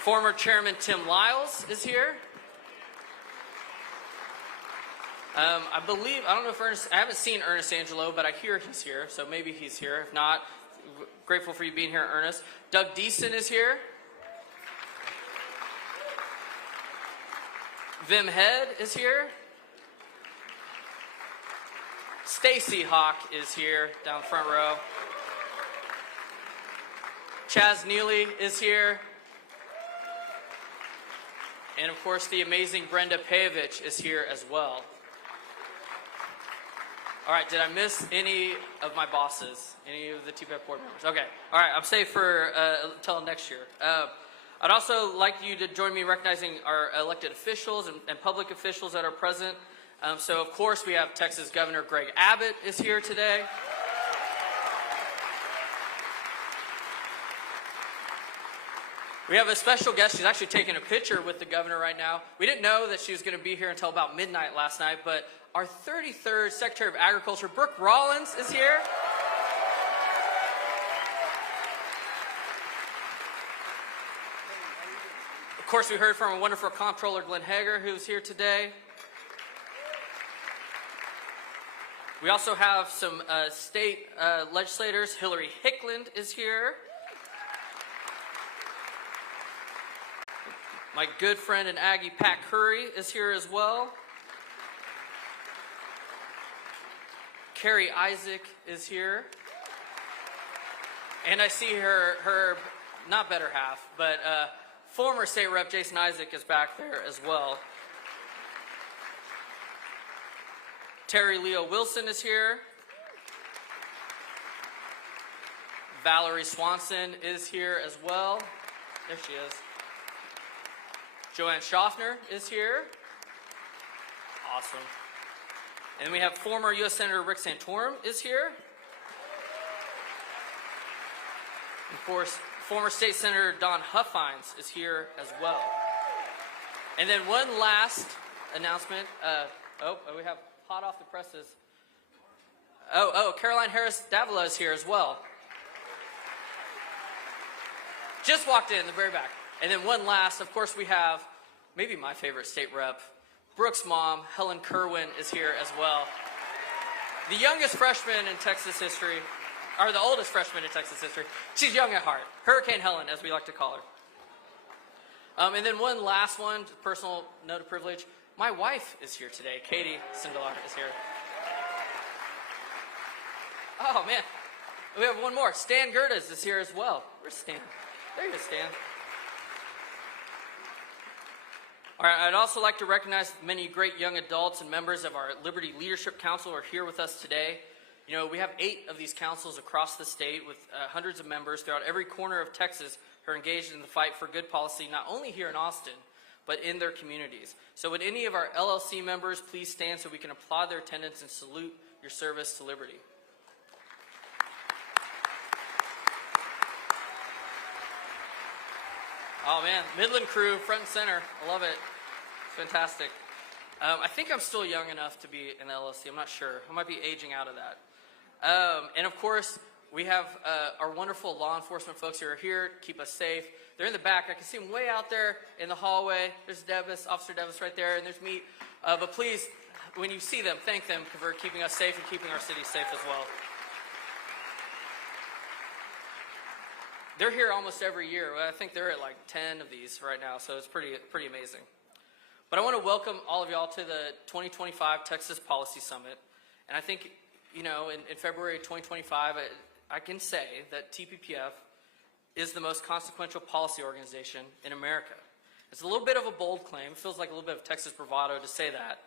Former Chairman Tim Lyles is here. I don't know if I haven't seen Ernest Angelo, but I hear he's here, so maybe he's here. If not, grateful for you being here, Ernest. Doug Deason is here. Vim Head is here. Stacy Hawk is here, down the front row. Chaz Neely is here. And of course, the amazing Brenda Pejovich is here as well. All right, did I miss any of my bosses? Any of the TPPF board members? Okay, all right, I'm safe for until next year. I'd also like you to join me in recognizing our elected officials and public officials that are present. So of course we have Texas Governor Greg Abbott is here today. We have a special guest. She's actually taking a picture with the governor right now. We didn't know that she was going to be here until about midnight last night, but our 33rd Secretary of Agriculture, Brooke Rollins, is here. Of course, we heard from a wonderful comptroller, Glenn Hager, who's here today. We also have some state legislators. Hillary Hickland is here. My good friend and Aggie Pat Curry is here as well. Carrie Isaac is here. And I see her not better half, but former state rep Jason Isaac is back there as well. Terry Leo Wilson is here. Valerie Swanson is here as well. There she is. Joanne Schaffner is here. Awesome. And then we have former U.S. Senator Rick Santorum is here. And of course, former State Senator Don Huffines is here as well. And then one last announcement. We have hot off the presses. Caroline Harris Davila is here as well. Just walked in the very back. And then one last, of course, we have maybe my favorite state rep, Brooke's mom, Helen Kerwin, is here as well. The youngest freshman in Texas history, or the oldest freshman in Texas history. She's young at heart. Hurricane Helen, as we like to call her. And then one last one, personal note of privilege. My wife is here today. Katie Sindelar is here. Oh, man. We have one more. Stan Gerdes is here as well. Where's Stan? There you go, Stan. All right, I'd also like to recognize many great young adults and members of our Liberty Leadership Council who are here with us today. You know, we have 8 of these councils across the state with hundreds of members throughout every corner of Texas who are engaged in the fight for good policy, not only here in Austin, but in their communities. So would any of our LLC members please stand so we can applaud their attendance and salute your service to liberty. Oh man, Midland crew, front and center. I love it. It's fantastic. I think I'm still young enough to be in the LLC. I'm not sure. I might be aging out of that. And of course, we have our wonderful law enforcement folks who are here to keep us safe. They're in the back. I can see them way out there in the hallway. There's Devis, Officer Devis right there, and there's me. But please, when you see them, thank them for keeping us safe and keeping our city safe as well. They're here almost every year. I think they're at like 10 of these right now, so it's pretty amazing. But I want to welcome all of y'all to the 2025 Texas Policy Summit. And I think, you know, in February 2025, I can say that TPPF is the most consequential policy organization in America. It's a little bit of a bold claim. It feels like a little bit of Texas bravado to say that.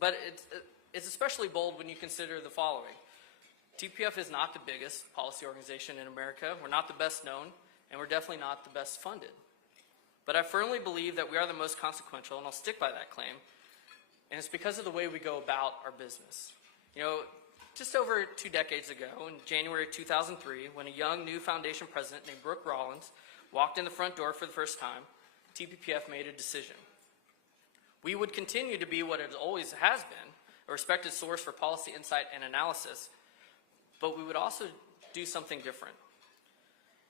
But it's especially bold when you consider the following. TPPF is not the biggest policy organization in America. We're not the best known, and we're definitely not the best funded. But I firmly believe that we are the most consequential, and I'll stick by that claim. And it's because of the way we go about our business. You know, just over 2 decades ago, in January 2003, when a young new foundation president named Brooke Rollins walked in the front door for the first time, TPPF made a decision. We would continue to be what it always has been, a respected source for policy insight and analysis, but we would also do something different.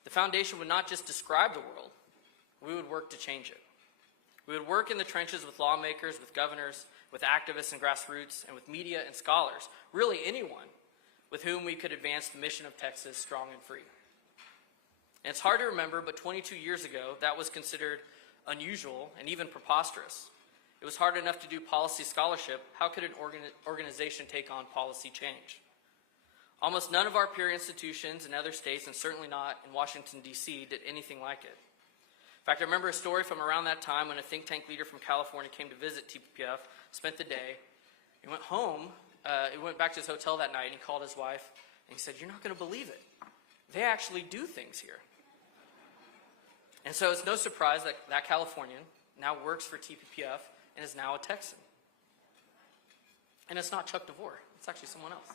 The foundation would not just describe the world, we would work to change it. We would work in the trenches with lawmakers, with governors, with activists and grassroots, and with media and scholars, really anyone with whom we could advance the mission of Texas strong and free. And it's hard to remember, but 22 years ago, that was considered unusual and even preposterous. It was hard enough to do policy scholarship. How could an organization take on policy change? Almost none of our peer institutions in other states, and certainly not in Washington, D.C., did anything like it. In fact, I remember a story from around that time when a think tank leader from California came to visit TPPF, spent the day. He went home, he went back to his hotel that night, and he called his wife, and he said, "You're not going to believe it. They actually do things here." And so it's no surprise that that Californian now works for TPPF and is now a Texan. And it's not Chuck DeVore. It's actually someone else.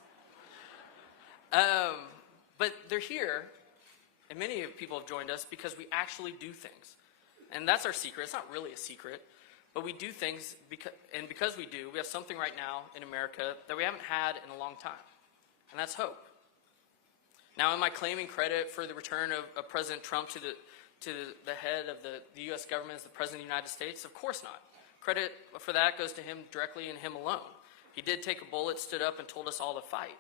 But they're here, and many people have joined us because we actually do things. And that's our secret. It's not really a secret, but we do things, because we do, we have something right now in America that we haven't had in a long time, and that's hope. Now, am I claiming credit for the return of President Trump to the head of the U.S. government as the President of the United States? Of course not. Credit for that goes to him directly and him alone. He did take a bullet, stood up, and told us all to fight.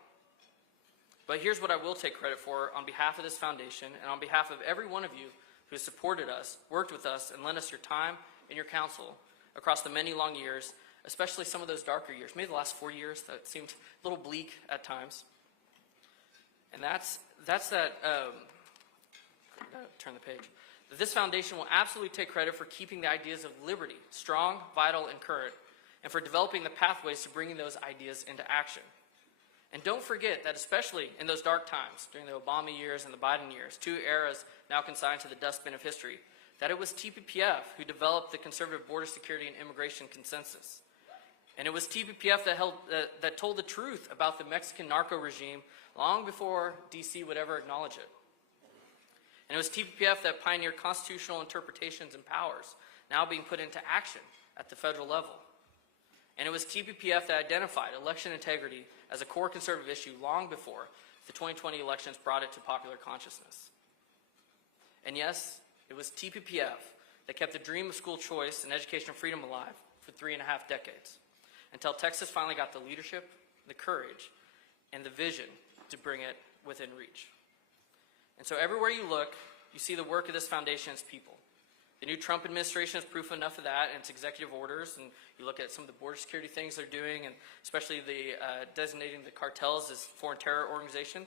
But here's what I will take credit for on behalf of this foundation and on behalf of every one of you who has supported us, worked with us, and lent us your time and your counsel across the many long years, especially some of those darker years, maybe the last 4 years that seemed a little bleak at times. And that's that, turn the page. This foundation will absolutely take credit for keeping the ideas of liberty strong, vital, and current, and for developing the pathways to bringing those ideas into action. And don't forget that especially in those dark times, during the Obama years and the Biden years, two eras now consigned to the dustbin of history, that it was TPPF who developed the conservative border security and immigration consensus. And it was TPPF that told the truth about the Mexican narco regime long before D.C. would ever acknowledge it. And it was TPPF that pioneered constitutional interpretations and powers now being put into action at the federal level. And it was TPPF that identified election integrity as a core conservative issue long before the 2020 elections brought it to popular consciousness. And yes, it was TPPF that kept the dream of school choice and educational freedom alive for 3.5 decades, until Texas finally got the leadership, the courage, and the vision to bring it within reach. And so everywhere you look, you see the work of this foundation's people. The new Trump administration is proof enough of that in its executive orders, and you look at some of the border security things they're doing, and especially the designating the cartels as foreign terror organization.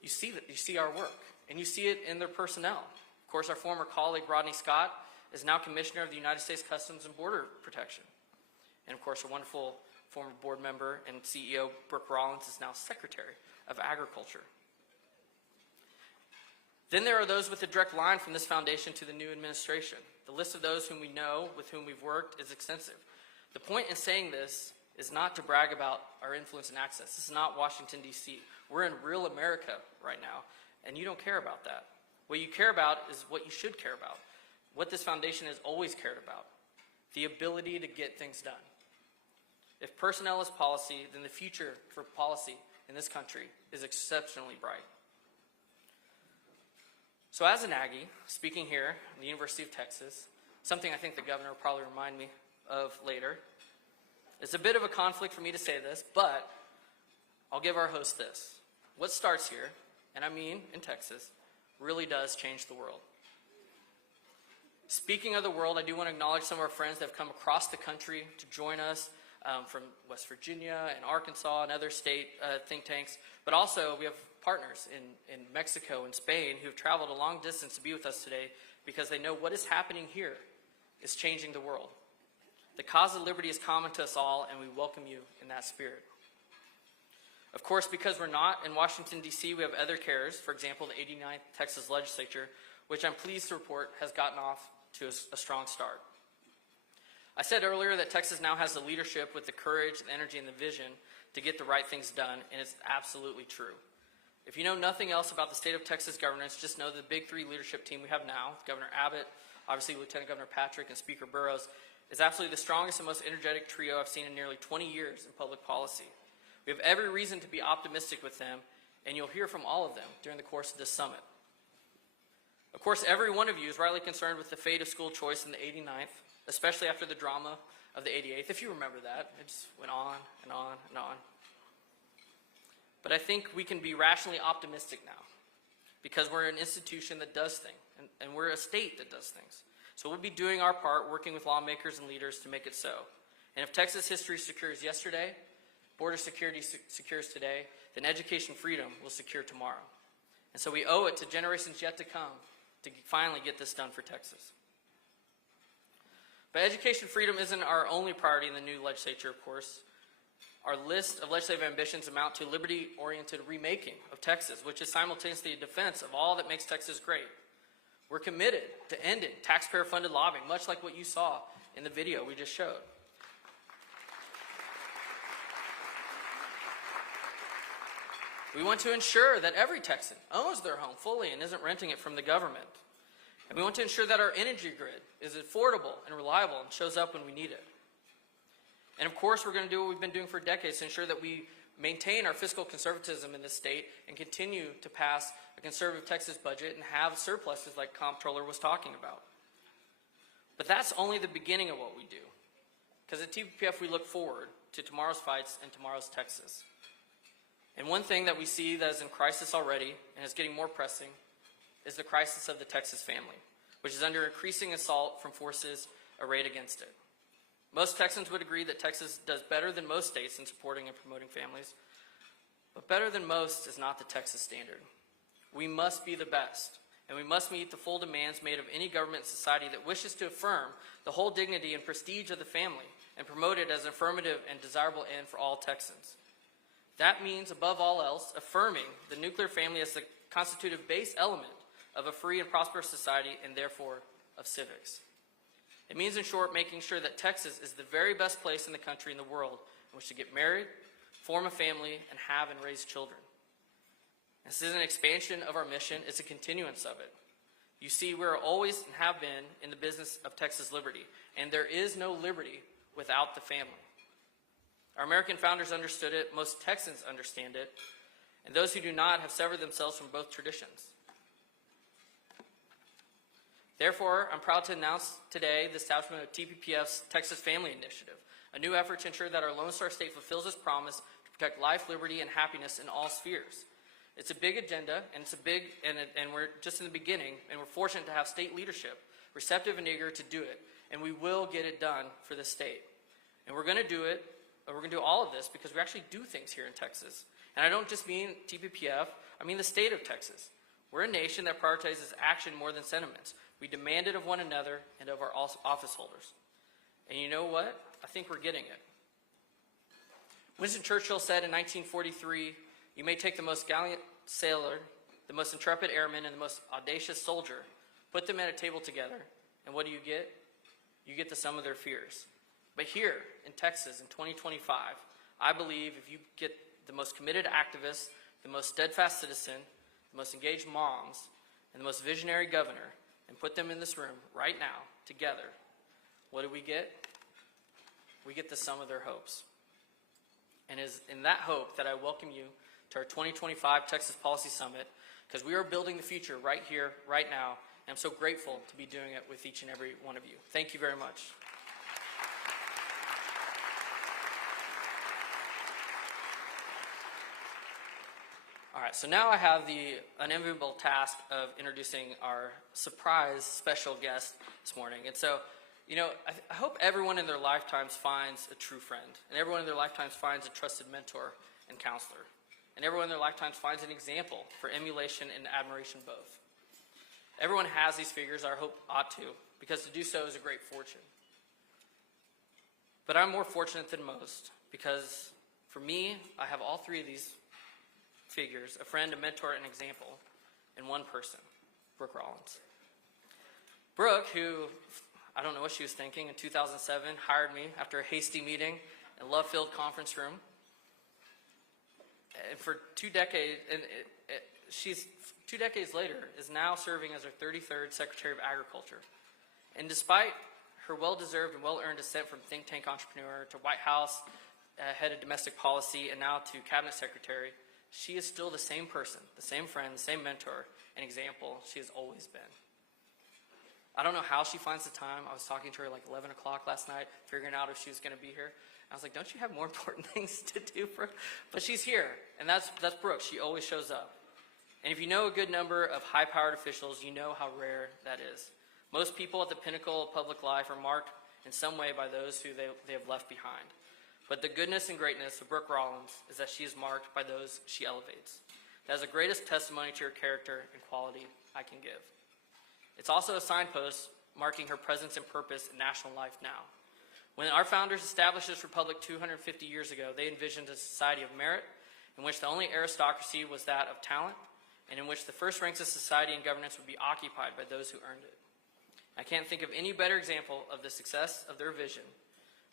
You see our work, and you see it in their personnel. Of course, our former colleague Rodney Scott is now Commissioner of the United States Customs and Border Protection. And of course, a wonderful former board member and CEO, Brooke Rollins, is now Secretary of Agriculture. Then there are those with a direct line from this foundation to the new administration. The list of those whom we know, with whom we've worked, is extensive. The point in saying this is not to brag about our influence and access. This is not Washington, D.C. We're in real America right now, and you don't care about that. What you care about is what you should care about, what this foundation has always cared about, the ability to get things done. If personnel is policy, then the future for policy in this country is exceptionally bright. So as an Aggie, speaking here at the University of Texas, something I think the governor will probably remind me of later, it's a bit of a conflict for me to say this, but I'll give our host this. What starts here, and I mean in Texas, really does change the world. Speaking of the world, I do want to acknowledge some of our friends that have come across the country to join us from West Virginia and Arkansas and other state think tanks, but also we have partners in Mexico and Spain who have traveled a long distance to be with us today because they know what is happening here is changing the world. The cause of liberty is common to us all, and we welcome you in that spirit. Of course, because we're not in Washington, D.C., we have other cares, for example, the 89th Texas Legislature, which I'm pleased to report has gotten off to a strong start. I said earlier that Texas now has the leadership with the courage, the energy, and the vision to get the right things done, and it's absolutely true. If you know nothing else about the state of Texas governance, just know the big three leadership team we have now, Governor Abbott, obviously Lieutenant Governor Patrick, and Speaker Burrows, is absolutely the strongest and most energetic trio I've seen in nearly 20 years in public policy. We have every reason to be optimistic with them, and you'll hear from all of them during the course of this summit. Of course, every one of you is rightly concerned with the fate of school choice in the 89th, especially after the drama of the 88th, if you remember that. It just went on and on and on. But I think we can be rationally optimistic now because we're an institution that does things, and we're a state that does things. So we'll be doing our part, working with lawmakers and leaders to make it so. And if Texas history secures yesterday, border security secures today, then education freedom will secure tomorrow. And so we owe it to generations yet to come to finally get this done for Texas. But education freedom isn't our only priority in the new legislature, of course. Our list of legislative ambitions amount to liberty-oriented remaking of Texas, which is simultaneously a defense of all that makes Texas great. We're committed to ending taxpayer-funded lobbying, much like what you saw in the video we just showed. We want to ensure that every Texan owns their home fully and isn't renting it from the government. And we want to ensure that our energy grid is affordable and reliable and shows up when we need it. And of course, we're going to do what we've been doing for decades to ensure that we maintain our fiscal conservatism in this state and continue to pass a conservative Texas budget and have surpluses like Comptroller was talking about. But that's only the beginning of what we do. Because at TPPF, we look forward to tomorrow's fights and tomorrow's Texas. And one thing that we see that is in crisis already and is getting more pressing is the crisis of the Texas family, which is under increasing assault from forces arrayed against it. Most Texans would agree that Texas does better than most states in supporting and promoting families, but better than most is not the Texas standard. We must be the best, and we must meet the full demands made of any government society that wishes to affirm the whole dignity and prestige of the family and promote it as an affirmative and desirable end for all Texans. That means, above all else, affirming the nuclear family as the constitutive base element of a free and prosperous society and therefore of civics. It means, in short, making sure that Texas is the very best place in the country and the world in which to get married, form a family, and have and raise children. This is an expansion of our mission. It's a continuance of it. You see, we are always and have been in the business of Texas liberty, and there is no liberty without the family. Our American founders understood it, most Texans understand it, and those who do not have severed themselves from both traditions. Therefore, I'm proud to announce today the establishment of TPPF's Texas Family Initiative, a new effort to ensure that our Lone Star State fulfills its promise to protect life, liberty, and happiness in all spheres. It's a big agenda, and we're just in the beginning, and we're fortunate to have state leadership receptive and eager to do it, and we will get it done for the state. And we're going to do it. We're going to do all of this because we actually do things here in Texas. And I don't just mean TPPF, I mean the state of Texas. We're a nation that prioritizes action more than sentiments. We demand it of one another and of our office holders. And you know what? I think we're getting it. Winston Churchill said in 1943, "You may take the most gallant sailor, the most intrepid airman, and the most audacious soldier, put them at a table together, and what do you get? You get the sum of their fears." But here in Texas in 2025, I believe if you get the most committed activists, the most steadfast citizen, the most engaged moms, and the most visionary governor, and put them in this room right now together, what do we get? We get the sum of their hopes. And it is in that hope that I welcome you to our 2025 Texas Policy Summit, because we are building the future right here, right now, and I'm so grateful to be doing it with each and every one of you. Thank you very much. All right, so now I have the unenviable task of introducing our surprise special guest this morning. And so, you know, I hope everyone in their lifetimes finds a true friend, and everyone in their lifetimes finds a trusted mentor and counselor, and everyone in their lifetimes finds an example for emulation and admiration both. Everyone has these figures, I hope ought to, because to do so is a great fortune. But I'm more fortunate than most, because for me, I have all three of these figures, a friend, a mentor, and an example, in one person, Brooke Rollins. Brooke, who, I don't know what she was thinking, in 2007 hired me after a hasty meeting in a love-filled conference room. And for 2 decades, she's 2 decades later, is now serving as our 33rd Secretary of Agriculture. And despite her well-deserved and well-earned ascent from think tank entrepreneur to White House head of domestic policy and now to cabinet secretary, she is still the same person, the same friend, the same mentor, and example she has always been. I don't know how she finds the time. I was talking to her like 11 o'clock last night, figuring out if she was going to be here. I was like, don't you have more important things to do for her? But she's here, and that's Brooke. She always shows up. And if you know a good number of high-powered officials, you know how rare that is. Most people at the pinnacle of public life are marked in some way by those who they have left behind. But the goodness and greatness of Brooke Rollins is that she is marked by those she elevates. That is the greatest testimony to her character and quality I can give. It's also a signpost marking her presence and purpose in national life now. When our founders established this republic 250 years ago, they envisioned a society of merit in which the only aristocracy was that of talent, and in which the first ranks of society and governance would be occupied by those who earned it. I can't think of any better example of the success of their vision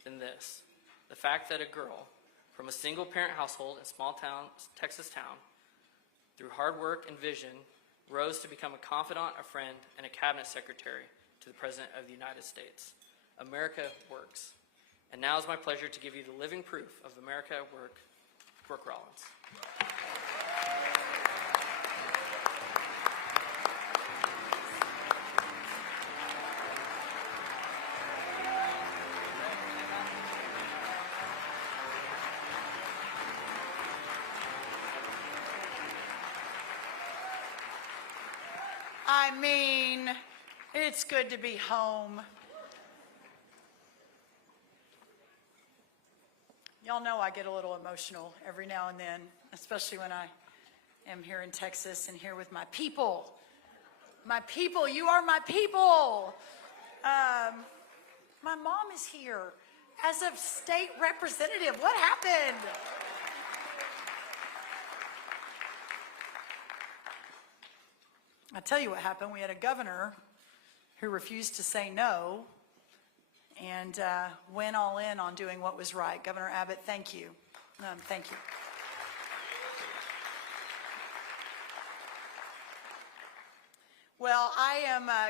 than this. The fact that a girl from a single-parent household in small town, Texas town, through hard work and vision, rose to become a confidant, a friend, and a cabinet secretary to the President of the United States. America works. And now it's my pleasure to give you the living proof of America at work, Brooke Rollins. I mean, it's good to be home. Y'all know I get a little emotional every now and then, especially when I am here in Texas and here with my people. My people, you are my people. My mom is here as a state representative. What happened? I'll tell you what happened. We had a governor who refused to say no and went all in on doing what was right. Governor Abbott, thank you. Thank you. Well,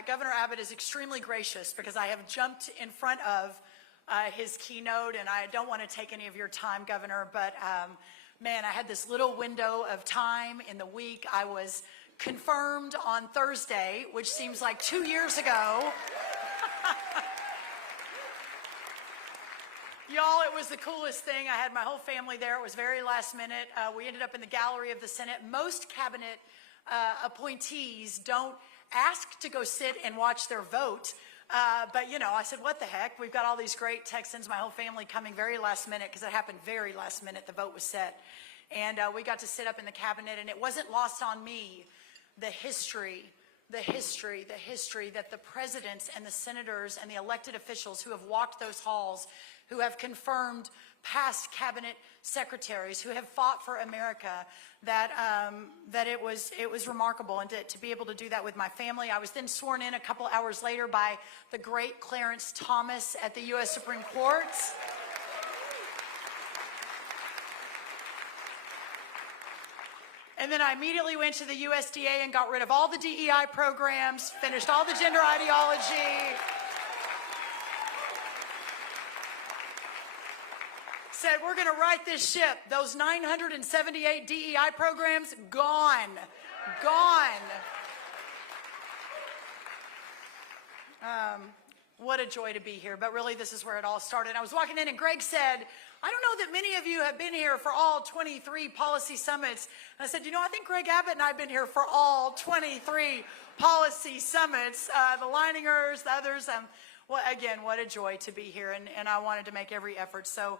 Governor Abbott is extremely gracious because I have jumped in front of his keynote, and I don't want to take any of your time, Governor, but man, I had this little window of time in the week. I was confirmed on Thursday, which seems like 2 years ago. Y'all, it was the coolest thing. I had my whole family there. It was very last minute. We ended up in the gallery of the Senate. Most cabinet appointees don't ask to go sit and watch their vote. But, you know, I said, what the heck? We've got all these great Texans, my whole family coming very last minute because it happened very last minute. The vote was set. And we got to sit up in the cabinet, and it wasn't lost on me the history that the presidents and the senators and the elected officials who have walked those halls, who have confirmed past cabinet secretaries, who have fought for America, that it was remarkable. And to be able to do that with my family. I was then sworn in a couple hours later by the great Clarence Thomas at the U.S. Supreme Court. And then I immediately went to the USDA and got rid of all the DEI programs, finished all the gender ideology. Said, we're going to right this ship. Those 978 DEI programs, gone. Gone. What a joy to be here. But really, this is where it all started. I was walking in, and Greg said, I don't know that many of you have been here for all 23 policy summits. And I said, you know, I think Greg Abbott and I have been here for all 23 policy summits. The Liningers, the others. Well, again, what a joy to be here. And I wanted to make every effort. So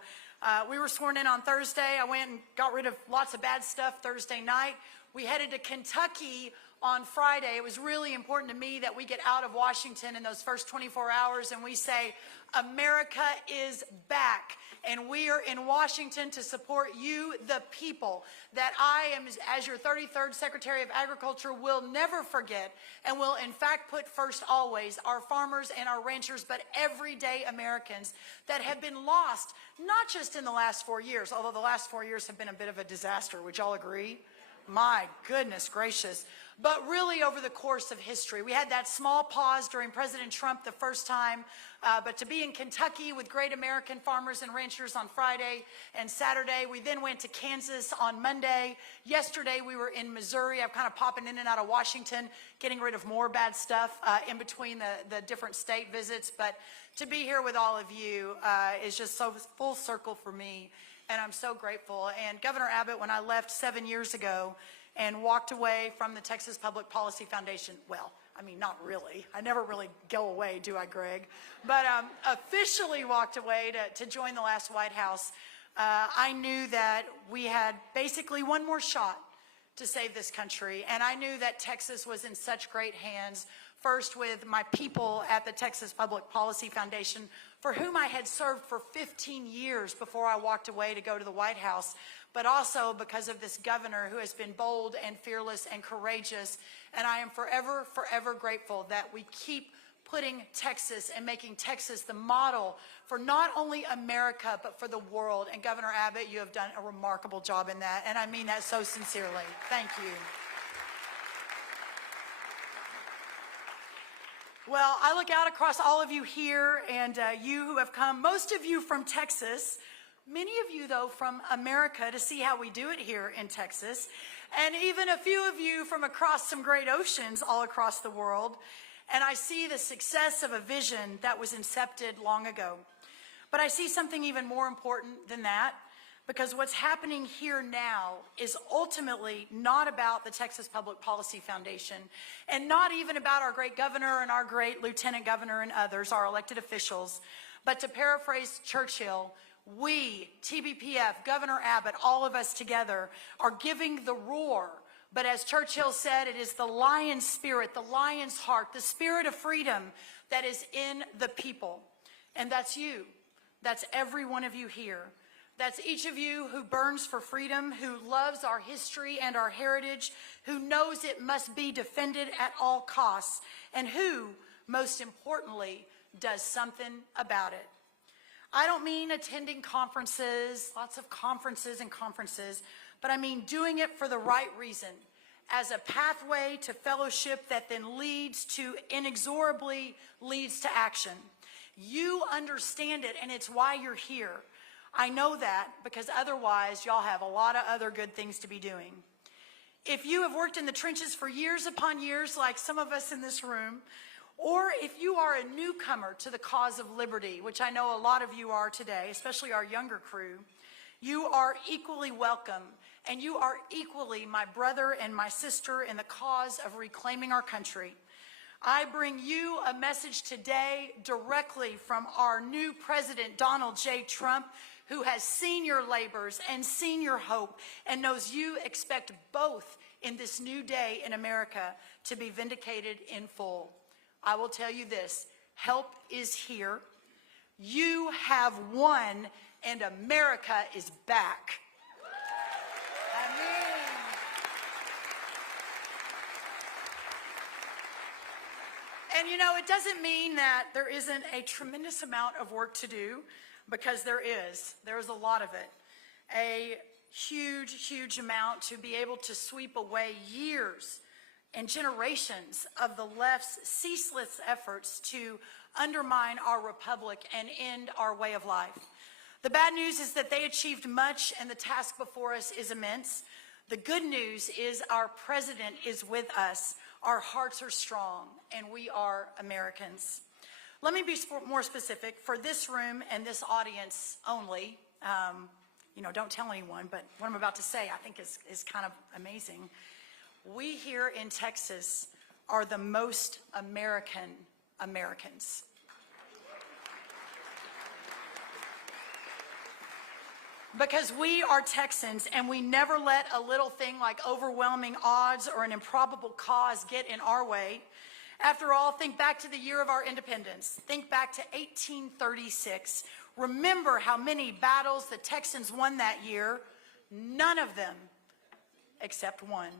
we were sworn in on Thursday. I went and got rid of lots of bad stuff Thursday night. We headed to Kentucky on Friday. It was really important to me that we get out of Washington in those first 24 hours and we say, America is back. And we are in Washington to support you, the people, that I am, as your 33rd Secretary of Agriculture, will never forget and will in fact put first always our farmers and our ranchers, but everyday Americans that have been lost, not just in the last 4 years, although the last 4 years have been a bit of a disaster. Would y'all agree? My goodness gracious. But really over the course of history. We had that small pause during President Trump the first time, but to be in Kentucky with great American farmers and ranchers on Friday and Saturday. We then went to Kansas on Monday. Yesterday we were in Missouri. I'm kind of popping in and out of Washington, getting rid of more bad stuff in between the different state visits. But to be here with all of you is just so full circle for me, and I'm so grateful. And Governor Abbott, when I left 7 years ago, and walked away from the Texas Public Policy Foundation. Well, I mean, not really. I never really go away, do I, Greg? But officially walked away to join the last White House. I knew that we had basically one more shot to save this country, and I knew that Texas was in such great hands, first with my people at the Texas Public Policy Foundation, for whom I had served for 15 years before I walked away to go to the White House, but also because of this governor who has been bold and fearless and courageous. And I am forever, forever grateful that we keep putting Texas and making Texas the model for not only America, but for the world. And Governor Abbott, you have done a remarkable job in that. And I mean that so sincerely. Thank you. Well, I look out across all of you here and you who have come, most of you from Texas, many of you, though, from America to see how we do it here in Texas, and even a few of you from across some great oceans all across the world. And I see the success of a vision that was incepted long ago. But I see something even more important than that, because what's happening here now is ultimately not about the Texas Public Policy Foundation, and not even about our great governor and our great lieutenant governor and others, our elected officials. But to paraphrase Churchill, we, TPPF, Governor Abbott, all of us together are giving the roar. But as Churchill said, it is the lion's spirit, the lion's heart, the spirit of freedom that is in the people. And that's you. That's every one of you here. That's each of you who burns for freedom, who loves our history and our heritage, who knows it must be defended at all costs, and who, most importantly, does something about it. I don't mean attending conferences, lots of conferences and conferences, but I mean doing it for the right reason, as a pathway to fellowship that then inexorably leads to action. You understand it, and it's why you're here. I know that because otherwise y'all have a lot of other good things to be doing. If you have worked in the trenches for years upon years, like some of us in this room, or if you are a newcomer to the cause of liberty, which I know a lot of you are today, especially our younger crew, you are equally welcome, and you are equally my brother and my sister in the cause of reclaiming our country. I bring you a message today directly from our new president, Donald J. Trump, who has seen your labors and seen your hope and knows you expect both in this new day in America to be vindicated in full. I will tell you this, help is here. You have won, and America is back. And you know, it doesn't mean that there isn't a tremendous amount of work to do, because there is. There is a lot of it. A huge, huge amount to be able to sweep away years and generations of the left's ceaseless efforts to undermine our republic and end our way of life. The bad news is that they achieved much, and the task before us is immense. The good news is our president is with us. Our hearts are strong, and we are Americans. Let me be more specific for this room and this audience only. Don't tell anyone, but what I'm about to say I think is kind of amazing. We here in Texas are the most American Americans. Because we are Texans, and we never let a little thing like overwhelming odds or an improbable cause get in our way. After all, think back to the year of our independence. Think back to 1836. Remember how many battles the Texans won that year. None of them except one.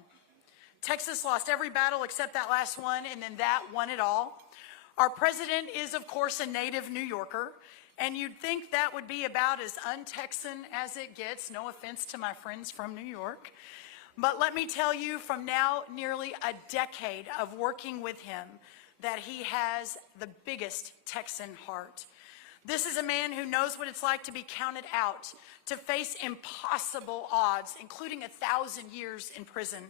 Texas lost every battle except that last one, and then that won it all. Our president is, of course, a native New Yorker, and you'd think that would be about as un-Texan as it gets. No offense to my friends from New York. But let me tell you, from now nearly a decade of working with him, that he has the biggest Texan heart. This is a man who knows what it's like to be counted out, to face impossible odds, including 1,000 years in prison,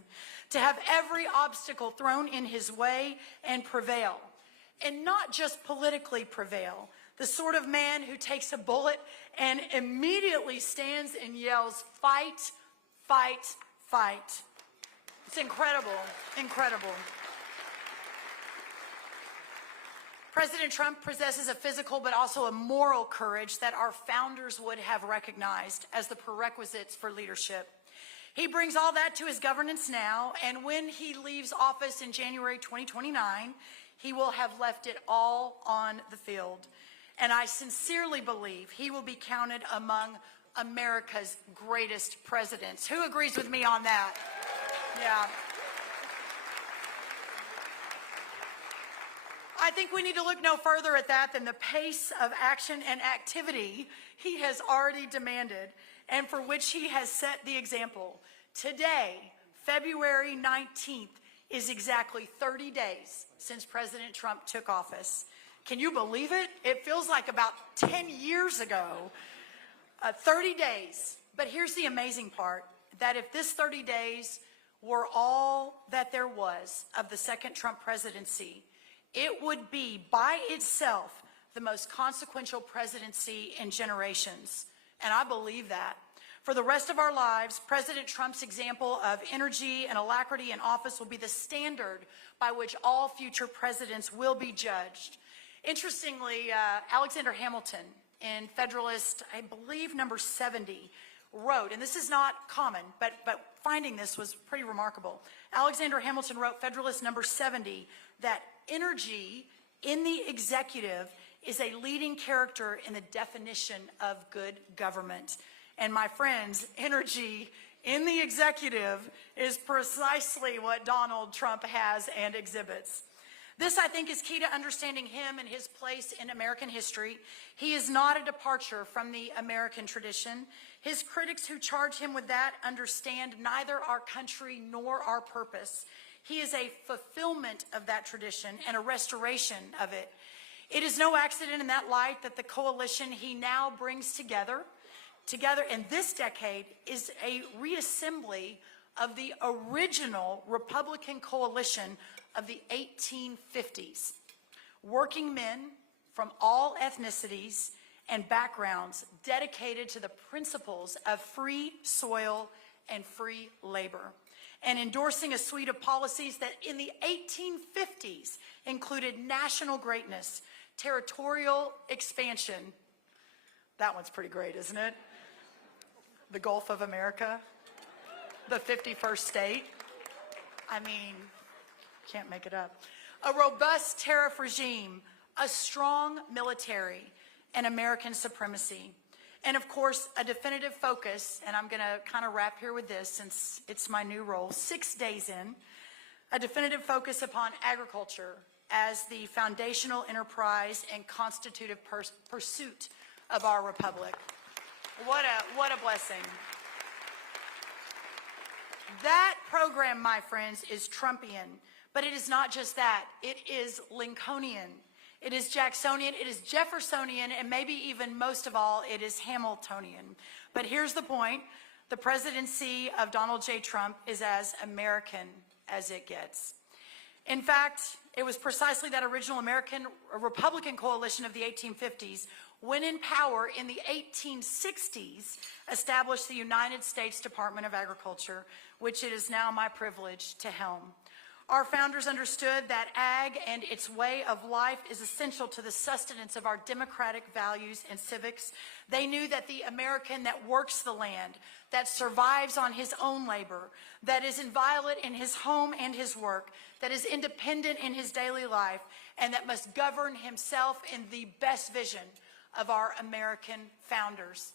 to have every obstacle thrown in his way and prevail. And not just politically prevail, the sort of man who takes a bullet and immediately stands and yells, "Fight, fight, fight." It's incredible, incredible. President Trump possesses a physical but also a moral courage that our founders would have recognized as the prerequisites for leadership. He brings all that to his governance now, and when he leaves office in January 2029, he will have left it all on the field. And I sincerely believe he will be counted among America's greatest presidents. Who agrees with me on that? Yeah. I think we need to look no further at that than the pace of action and activity he has already demanded and for which he has set the example. Today, February 19th, is exactly 30 days since President Trump took office. Can you believe it? It feels like about 10 years ago. 30 days. But here's the amazing part, that if this 30 days were all that there was of the second Trump presidency, it would be by itself the most consequential presidency in generations. And I believe that. For the rest of our lives, President Trump's example of energy and alacrity in office will be the standard by which all future presidents will be judged. Interestingly, Alexander Hamilton in Federalist, I believe number 70, wrote, and this is not common, but finding this was pretty remarkable. Alexander Hamilton wrote, Federalist number 70, that energy in the executive is a leading character in the definition of good government. And my friends, energy in the executive is precisely what Donald Trump has and exhibits. This, I think, is key to understanding him and his place in American history. He is not a departure from the American tradition. His critics who charge him with that understand neither our country nor our purpose. He is a fulfillment of that tradition and a restoration of it. It is no accident in that light that the coalition he now brings together in this decade is a reassembly of the original Republican coalition of the 1850s. Working men from all ethnicities and backgrounds dedicated to the principles of free soil and free labor, and endorsing a suite of policies that in the 1850s included national greatness, territorial expansion. That one's pretty great, isn't it? The Gulf of America, the 51st state. I mean, can't make it up. A robust tariff regime, a strong military, and American supremacy. And of course, a definitive focus, and I'm going to kind of wrap here with this since it's my new role, 6 days in, a definitive focus upon agriculture as the foundational enterprise and constitutive pursuit of our republic. What a blessing. That program, my friends, is Trumpian, but it is not just that. It is Lincolnian. It is Jacksonian, it is Jeffersonian, and maybe even most of all, it is Hamiltonian. But here's the point. The presidency of Donald J. Trump is as American as it gets. In fact, it was precisely that original American Republican coalition of the 1850s, when in power in the 1860s, established the United States Department of Agriculture, which it is now my privilege to helm. Our founders understood that ag and its way of life is essential to the sustenance of our democratic values and civics. They knew that the American that works the land, that survives on his own labor, that is inviolate in his home and his work, that is independent in his daily life, and that must govern himself in the best vision of our American founders.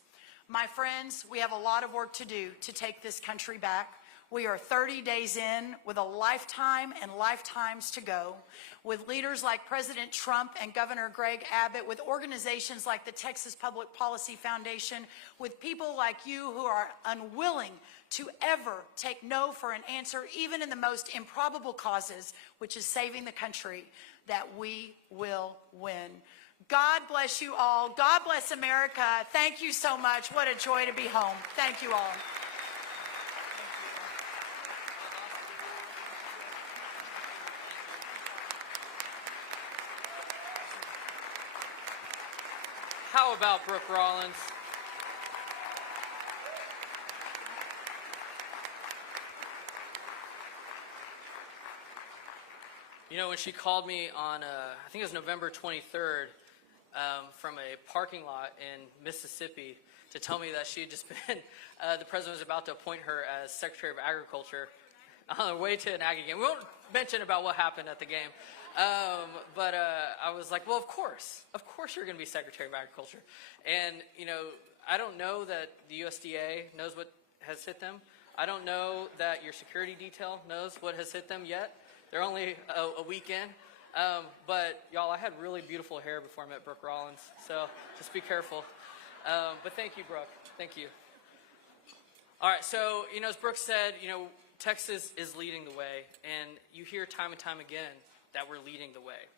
My friends, we have a lot of work to do to take this country back. We are 30 days in with a lifetime and lifetimes to go, with leaders like President Trump and Governor Greg Abbott, with organizations like the Texas Public Policy Foundation, with people like you who are unwilling to ever take no for an answer, even in the most improbable causes, which is saving the country, that we will win. God bless you all. God bless America. Thank you so much. What a joy to be home. Thank you all. How about Brooke Rollins? You know, when she called me on, I think it was November 23rd, from a parking lot in Mississippi to tell me that she had just been, the president was about to appoint her as Secretary of Agriculture on her way to an Aggie game. We won't mention about what happened at the game. But I was like, well, of course you're going to be Secretary of Agriculture. And, you know, I don't know that the USDA knows what has hit them. I don't know that your security detail knows what has hit them yet. They're only a week in. But, y'all, I had really beautiful hair before I met Brooke Rollins, so just be careful. But thank you, Brooke. Thank you. All right, so, you know, as Brooke said, you know, Texas is leading the way, and you hear time and time again that we're leading the way.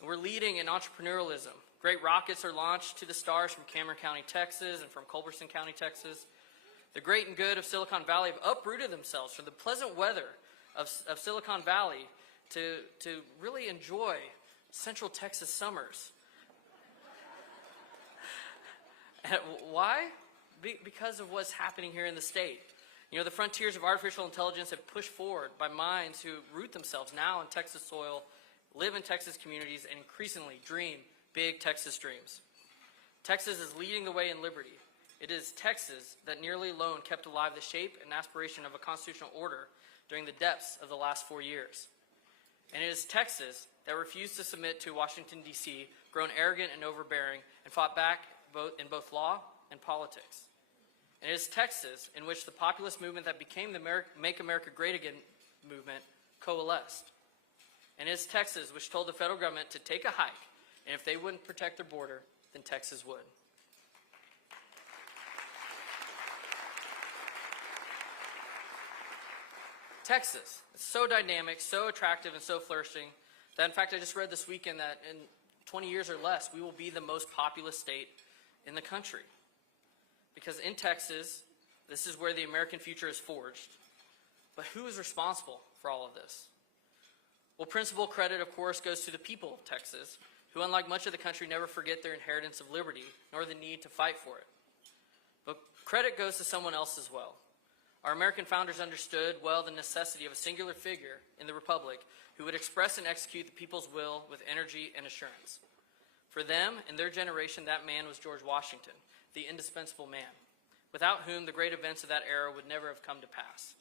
And we're leading in entrepreneurialism. Great rockets are launched to the stars from Cameron County, Texas, and from Culberson County, Texas. The great and good of Silicon Valley have uprooted themselves from the pleasant weather of Silicon Valley to really enjoy Central Texas summers. And why? Because of what's happening here in the state. You know, the frontiers of artificial intelligence have pushed forward by minds who root themselves now in Texas soil, live in Texas communities, and increasingly dream big Texas dreams. Texas is leading the way in liberty. It is Texas that nearly alone kept alive the shape and aspiration of a constitutional order during the depths of the last 4 years. And it is Texas that refused to submit to Washington, D.C., grown arrogant and overbearing, and fought back in both law and politics. And it is Texas in which the populist movement that became the Make America Great Again movement coalesced. And it is Texas which told the federal government to take a hike, and if they wouldn't protect their border, then Texas would. Texas is so dynamic, so attractive, and so flourishing that, in fact, I just read this weekend that in 20 years or less, we will be the most populous state in the country. Because in Texas, this is where the American future is forged. But who is responsible for all of this? Well, principal credit, of course, goes to the people of Texas, who, unlike much of the country, never forget their inheritance of liberty, nor the need to fight for it. But credit goes to someone else as well. Our American founders understood well the necessity of a singular figure in the Republic who would express and execute the people's will with energy and assurance. For them and their generation, that man was George Washington, the indispensable man, without whom the great events of that era would never have come to pass.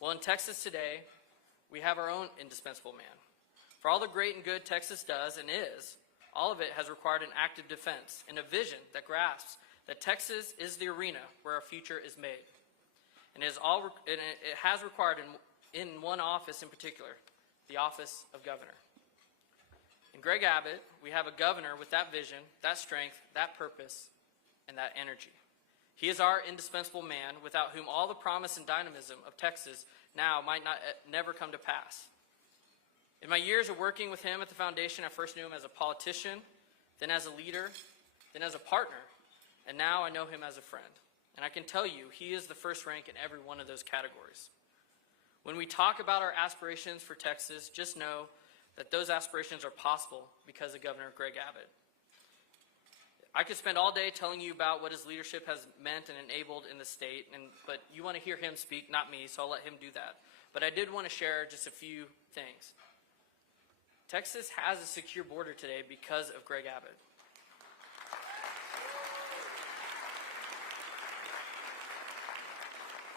Well, in Texas today, we have our own indispensable man. For all the great and good Texas does and is, all of it has required an active defense and a vision that grasps that Texas is the arena where our future is made. And it has required in one office in particular, the office of governor. In Greg Abbott, we have a governor with that vision, that strength, that purpose, and that energy. He is our indispensable man, without whom all the promise and dynamism of Texas now might never come to pass. In my years of working with him at the foundation, I first knew him as a politician, then as a leader, then as a partner, and now I know him as a friend. And I can tell you, he is the first rank in every one of those categories. When we talk about our aspirations for Texas, just know that those aspirations are possible because of Governor Greg Abbott. I could spend all day telling you about what his leadership has meant and enabled in the state, but you want to hear him speak, not me, so I'll let him do that. But I did want to share just a few things. Texas has a secure border today because of Greg Abbott.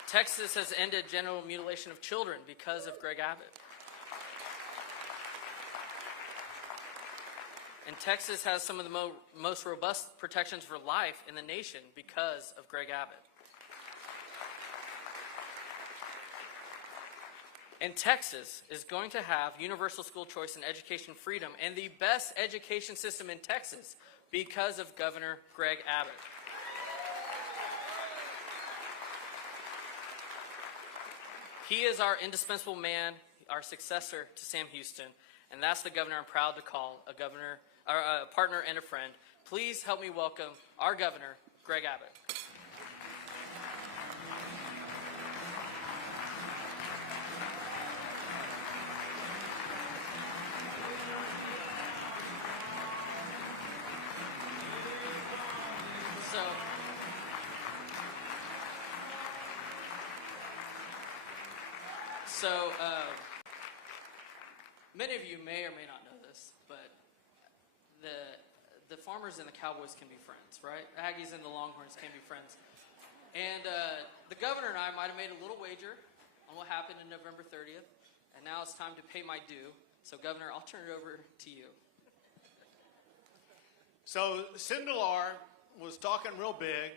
Texas has ended genital mutilation of children because of Greg Abbott. And Texas has some of the most robust protections for life in the nation because of Greg Abbott. And Texas is going to have universal school choice and education freedom and the best education system in Texas because of Governor Greg Abbott. He is our indispensable man, our successor to Sam Houston, and that's the governor I'm proud to call a partner and a friend. Please help me welcome our governor, Greg Abbott. So, many of you may or may not know this, but the Farmers and the Cowboys can be friends, right? Aggies and the Longhorns can be friends. And the governor and I might have made a little wager on what happened in November 30th, and now it's time to pay my due. So, Governor, I'll turn it over to you. So, Sindelar was talking real big,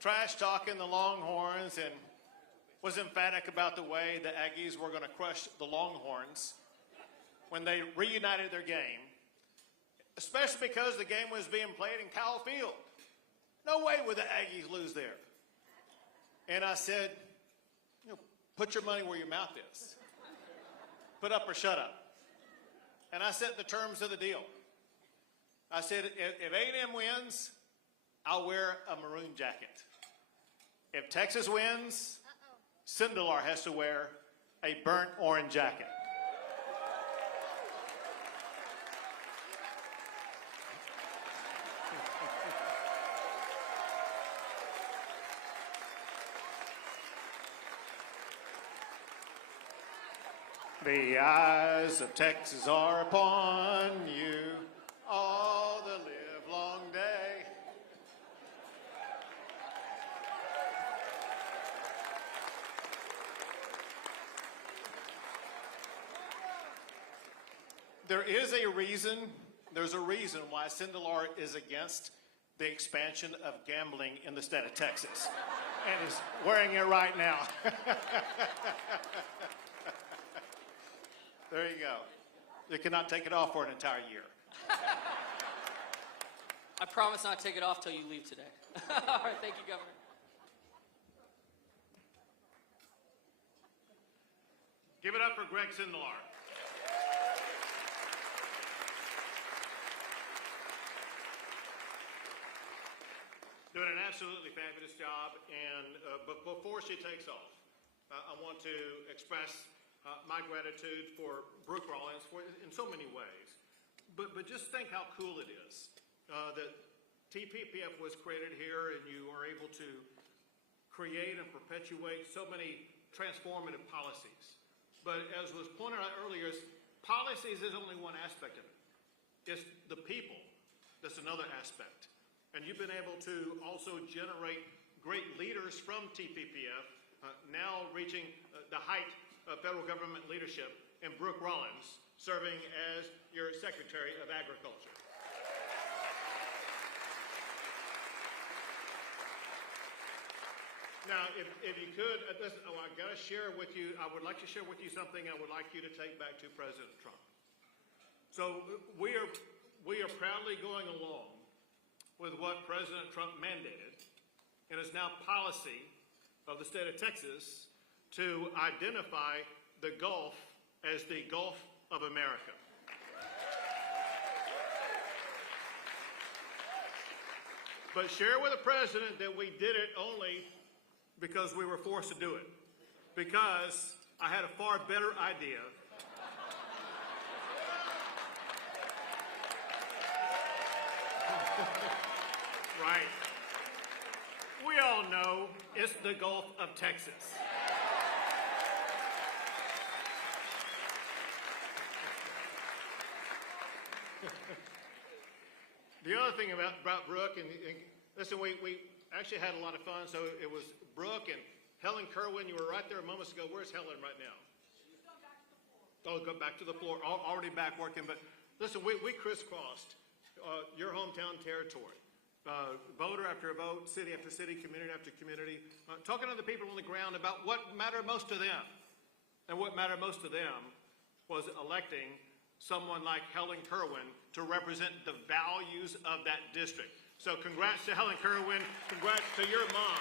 trash talking the Longhorns, and was emphatic about the way the Aggies were going to crush the Longhorns when they reunited their game, especially because the game was being played in Kyle Field. No way would the Aggies lose there. And I said, put your money where your mouth is. Put up or shut up. And I set the terms of the deal. I said, if A&M wins, I'll wear a maroon jacket. If Texas wins, Sindelar has to wear a burnt orange jacket. The eyes of Texas are upon you all the livelong day. There's a reason why Sindelar is against the expansion of gambling in the state of Texas and is wearing it right now. There you go. You cannot take it off for an entire year. I promise not to take it off till you leave today. All right, thank you, Governor. Give it up for Greg Sindelar. Doing an absolutely fabulous job, and but before she takes off, I want to express my gratitude for Brooke Rollins in so many ways. But just think how cool it is that TPPF was created here, and you are able to create and perpetuate so many transformative policies. But as was pointed out earlier, policies is only one aspect of it. It's the people that's another aspect. And you've been able to also generate great leaders from TPPF, now reaching the height of federal government leadership, and Brooke Rollins serving as your Secretary of Agriculture. Now, if you could, I got to share with you, I would like to share with you something I would like you to take back to President Trump. So we are proudly going along with what President Trump mandated, and is now policy of the state of Texas to identify the Gulf as the Gulf of America. But share with the president that we did it only because we were forced to do it, because I had a far better idea. Right. We all know it's the Gulf of Texas. The other thing about Brooke, and listen, we actually had a lot of fun. So it was Brooke and Helen Kerwin. You were right there moments ago. Where's Helen right now? She's gone back to the floor. Oh, go back to the floor. Already back working. But listen, we crisscrossed your hometown territory. voter after vote, city after city, community after community, talking to the people on the ground about what mattered most to them. And what mattered most to them was electing someone like Helen Kerwin to represent the values of that district. So congrats to Helen Kerwin, congrats to your mom.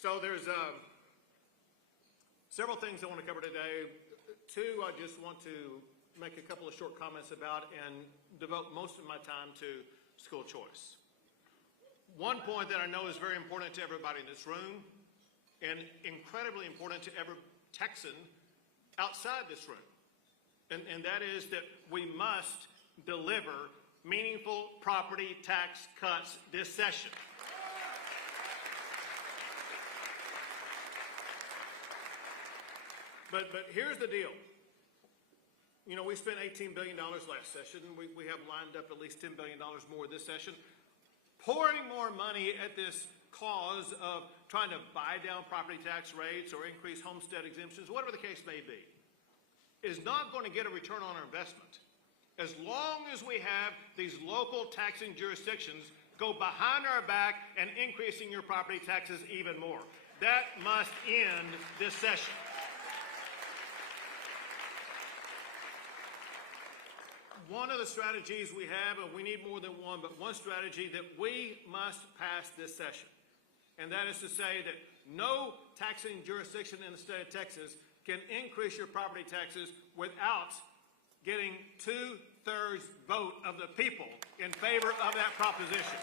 So there's several things I want to cover today. Two, I just want to make a couple of short comments about and devote most of my time to school choice. One point that I know is very important to everybody in this room and incredibly important to every Texan outside this room, and that is that we must deliver meaningful property tax cuts this session. But here's the deal. You know, we spent $18 billion last session. We have lined up at least $10 billion more this session. Pouring more money at this cause of trying to buy down property tax rates or increase homestead exemptions, whatever the case may be, is not going to get a return on our investment. As long as we have these local taxing jurisdictions go behind our back and increasing your property taxes even more. That must end this session. One of the strategies we have, and we need more than one, but one strategy that we must pass this session, and that is to say that no taxing jurisdiction in the state of Texas can increase your property taxes without getting 2/3 vote of the people in favor of that proposition.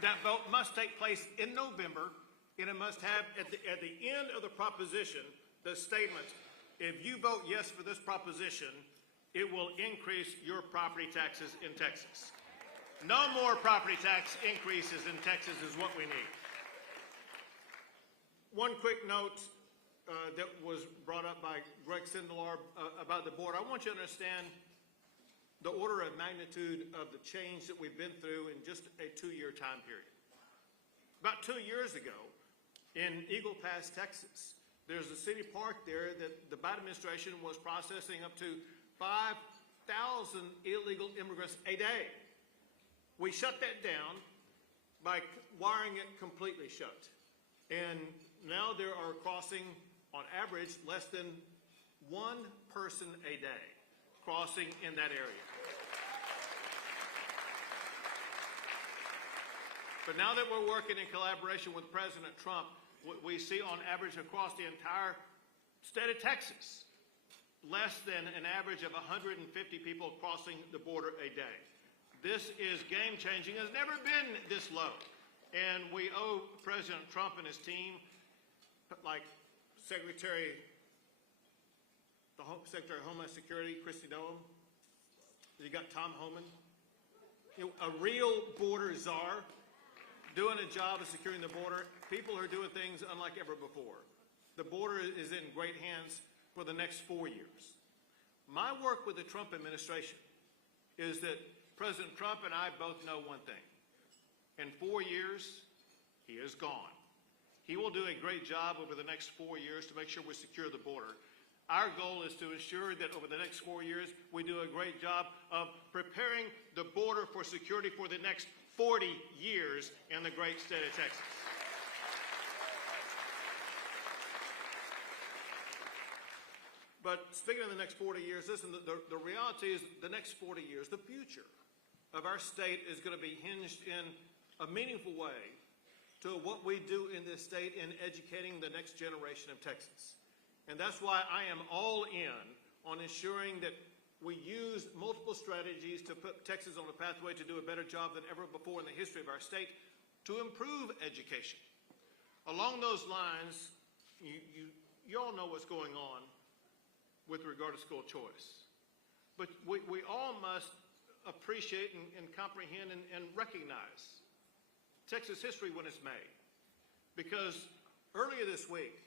That vote must take place in November, and it must have at the end of the proposition the statement, if you vote yes for this proposition, it will increase your property taxes in Texas. No more property tax increases in Texas is what we need. One quick note that was brought up by Greg Sindelar about the board. I want you to understand the order of magnitude of the change that we've been through in just a 2-year time period. About 2 years ago, in Eagle Pass, Texas, there's a city park there that the Biden administration was processing up to 5,000 illegal immigrants a day. We shut that down by wiring it completely shut. And now there are crossing, on average, less than one person a day crossing in that area. But now that we're working in collaboration with President Trump, we see on average across the entire state of Texas, less than an average of 150 people crossing the border a day. This is game-changing. It's never been this low. And we owe President Trump and his team, like Secretary of Homeland Security, Kristi Noem. You got Tom Homan, a real border czar, doing a job of securing the border. People are doing things unlike ever before. The border is in great hands for the next 4 years. My work with the Trump administration is that President Trump and I both know one thing. In 4 years, he is gone. He will do a great job over the next 4 years to make sure we secure the border. Our goal is to ensure that over the next 4 years, we do a great job of preparing the border for security for the next 40 years in the great state of Texas. But speaking of the next 40 years, listen, the reality is the next 40 years, the future of our state is going to be hinged in a meaningful way to what we do in this state in educating the next generation of Texans. And that's why I am all in on ensuring that we use multiple strategies to put Texas on a pathway to do a better job than ever before in the history of our state to improve education. Along those lines, you all know what's going on with regard to school choice. But we all must appreciate and comprehend and recognize Texas history when it's made. Because earlier this week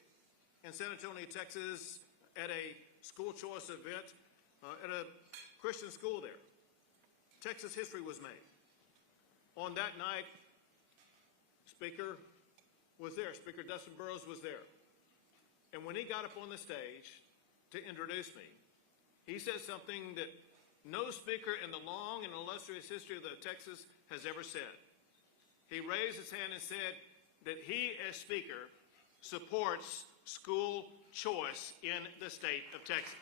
in San Antonio, Texas, at a school choice event, at a Christian school there, Texas history was made. On that night, Speaker was there. Speaker Dustin Burrows was there. And when he got up on the stage to introduce me, he said something that no speaker in the long and illustrious history of Texas has ever said. He raised his hand and said that he, as speaker, supports school choice in the state of Texas.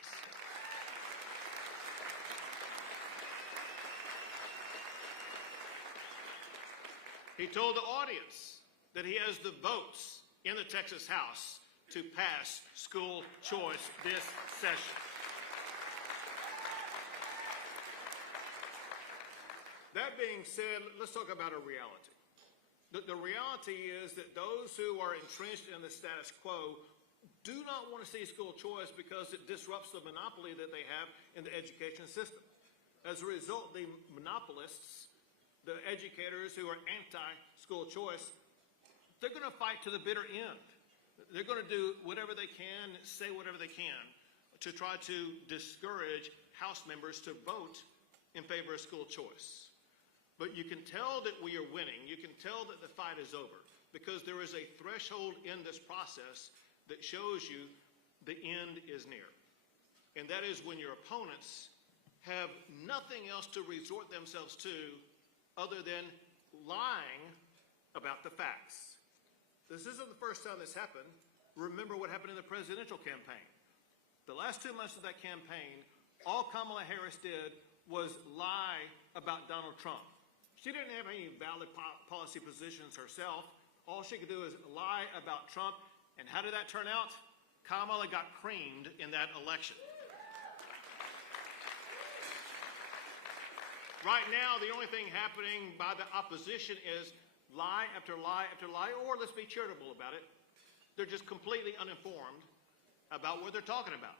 He told the audience that he has the votes in the Texas House to pass school choice this session. That being said, let's talk about a reality. The reality is that those who are entrenched in the status quo do not want to see school choice because it disrupts the monopoly that they have in the education system. As a result, the monopolists, the educators who are anti-school choice, they're going to fight to the bitter end. They're going to do whatever they can, say whatever they can to try to discourage House members to vote in favor of school choice. But you can tell that we are winning. You can tell that the fight is over because there is a threshold in this process that shows you the end is near. And that is when your opponents have nothing else to resort themselves to other than lying about the facts. This isn't the first time this happened. Remember what happened in the presidential campaign. The last 2 months of that campaign, all Kamala Harris did was lie about Donald Trump. She didn't have any valid policy positions herself. All she could do is lie about Trump. And how did that turn out? Kamala got creamed in that election. Right now, the only thing happening by the opposition is lie after lie after lie, or let's be charitable about it. They're just completely uninformed about what they're talking about.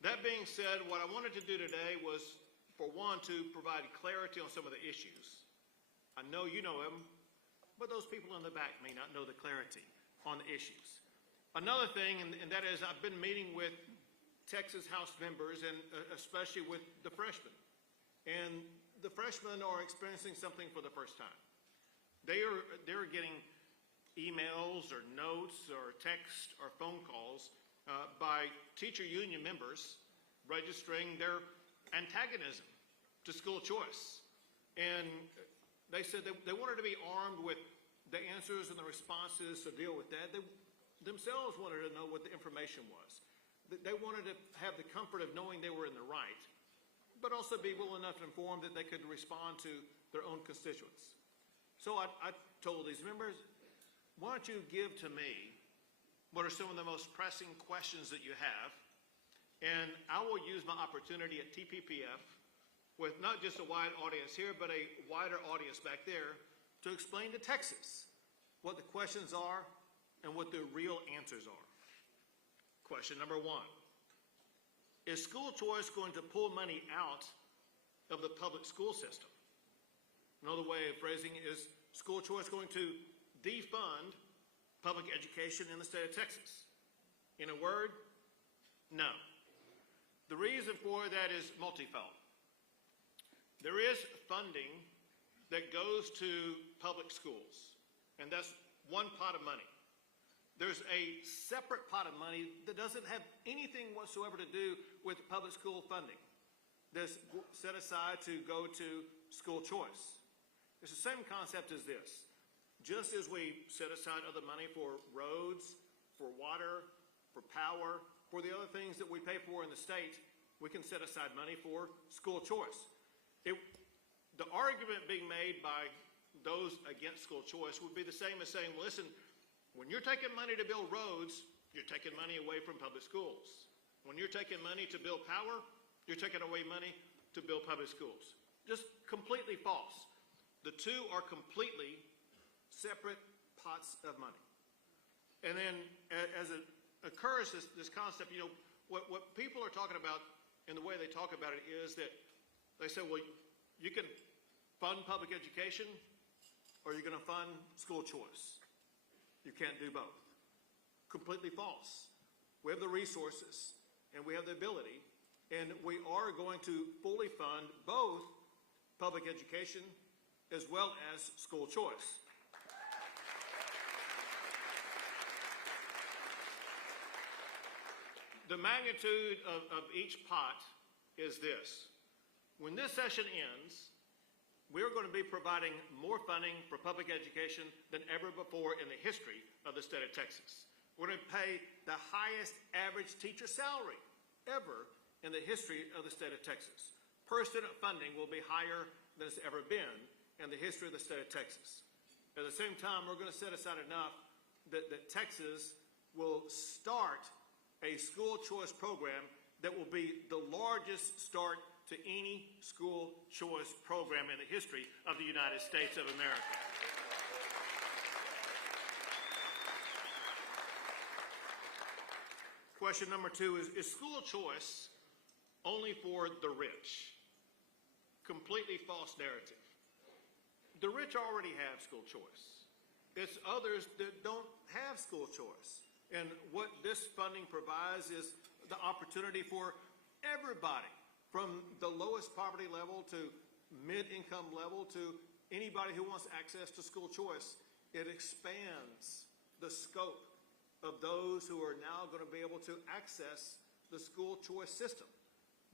That being said, what I wanted to do today was, for one, to provide clarity on some of the issues. I know you know them, but those people in the back may not know the clarity on the issues. Another thing, and that is I've been meeting with Texas House members, and especially with the freshmen. And the freshmen are experiencing something for the first time. They're getting emails or notes or text or phone calls by teacher union members registering their antagonism to school choice. And they said they wanted to be armed with the answers and the responses to deal with that. They themselves wanted to know what the information was. They wanted to have the comfort of knowing they were in the right, but also be well enough informed that they could respond to their own constituents. So I told these members, why don't you give to me what are some of the most pressing questions that you have, and I will use my opportunity at TPPF with not just a wide audience here, but a wider audience back there to explain to Texas what the questions are and what the real answers are. Question number one, is school choice going to pull money out of the public school system? Another way of phrasing it is school choice going to defund public education in the state of Texas? In a word, no. The reason for that is multifold. There is funding that goes to public schools, and that's one pot of money. There's a separate pot of money that doesn't have anything whatsoever to do with public school funding that's set aside to go to school choice. It's the same concept as this. Just as we set aside other money for roads, for water, for power, for the other things that we pay for in the state, we can set aside money for school choice. The argument being made by those against school choice would be the same as saying, listen, when you're taking money to build roads, you're taking money away from public schools. When you're taking money to build power, you're taking away money to build public schools. Just completely false. The two are completely separate pots of money. And then as it occurs, this concept, you know, what people are talking about and the way they talk about it is that they say, well, you can fund public education or you're going to fund school choice. You can't do both. Completely false. We have the resources and we have the ability, and we are going to fully fund both public education as well as school choice. The magnitude of each pot is this. When this session ends, we're going to be providing more funding for public education than ever before in the history of the state of Texas. We're going to pay the highest average teacher salary ever in the history of the state of Texas. Per student funding will be higher than it's ever been in the history of the state of Texas. At the same time, we're going to set aside enough that Texas will start a school choice program that will be the largest start to any school choice program in the history of the United States of America. Question number 2 is school choice only for the rich? Completely false narrative. The rich already have school choice. It's others that don't have school choice. And what this funding provides is the opportunity for everybody, from the lowest poverty level to mid-income level to anybody who wants access to school choice. It expands the scope of those who are now going to be able to access the school choice system.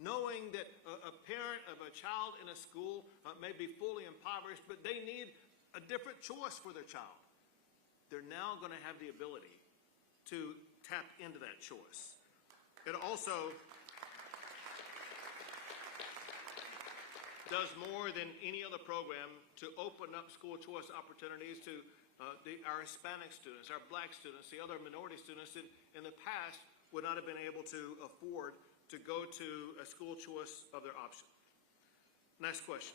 Knowing that a parent of a child in a school may be fully impoverished, but they need a different choice for their child. They're now going to have the ability to tap into that choice. It also does more than any other program to open up school choice opportunities to our Hispanic students, our Black students, the other minority students that in the past would not have been able to afford to go to a school choice of their option. Next question.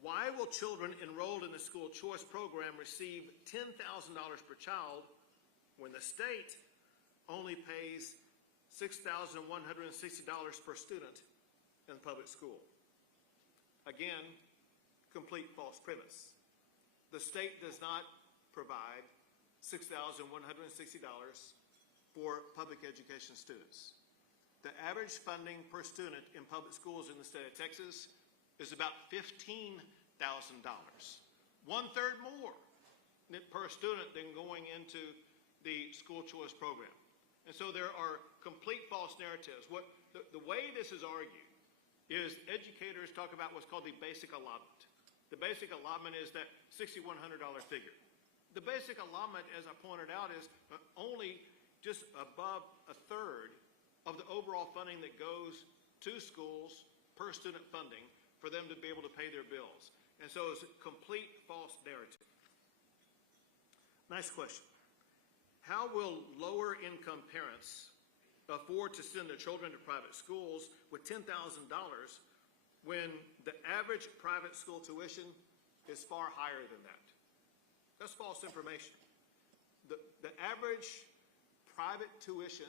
Why will children enrolled in the school choice program receive $10,000 per child when the state only pays $6,160 per student in public school? Again, complete false premise. The state does not provide $6,160 for public education students. The average funding per student in public schools in the state of Texas is about $15,000, 1/3 more per student than going into the school choice program. And so there are complete false narratives. The way this is argued is educators talk about what's called the basic allotment. The basic allotment is that $6,100 figure. The basic allotment, as I pointed out, is only just above 1/3 of the overall funding that goes to schools per student funding for them to be able to pay their bills. And so it's a complete false narrative. Nice question. How will lower income parents afford to send their children to private schools with $10,000 when the average private school tuition is far higher than that? That's false information. The average private tuition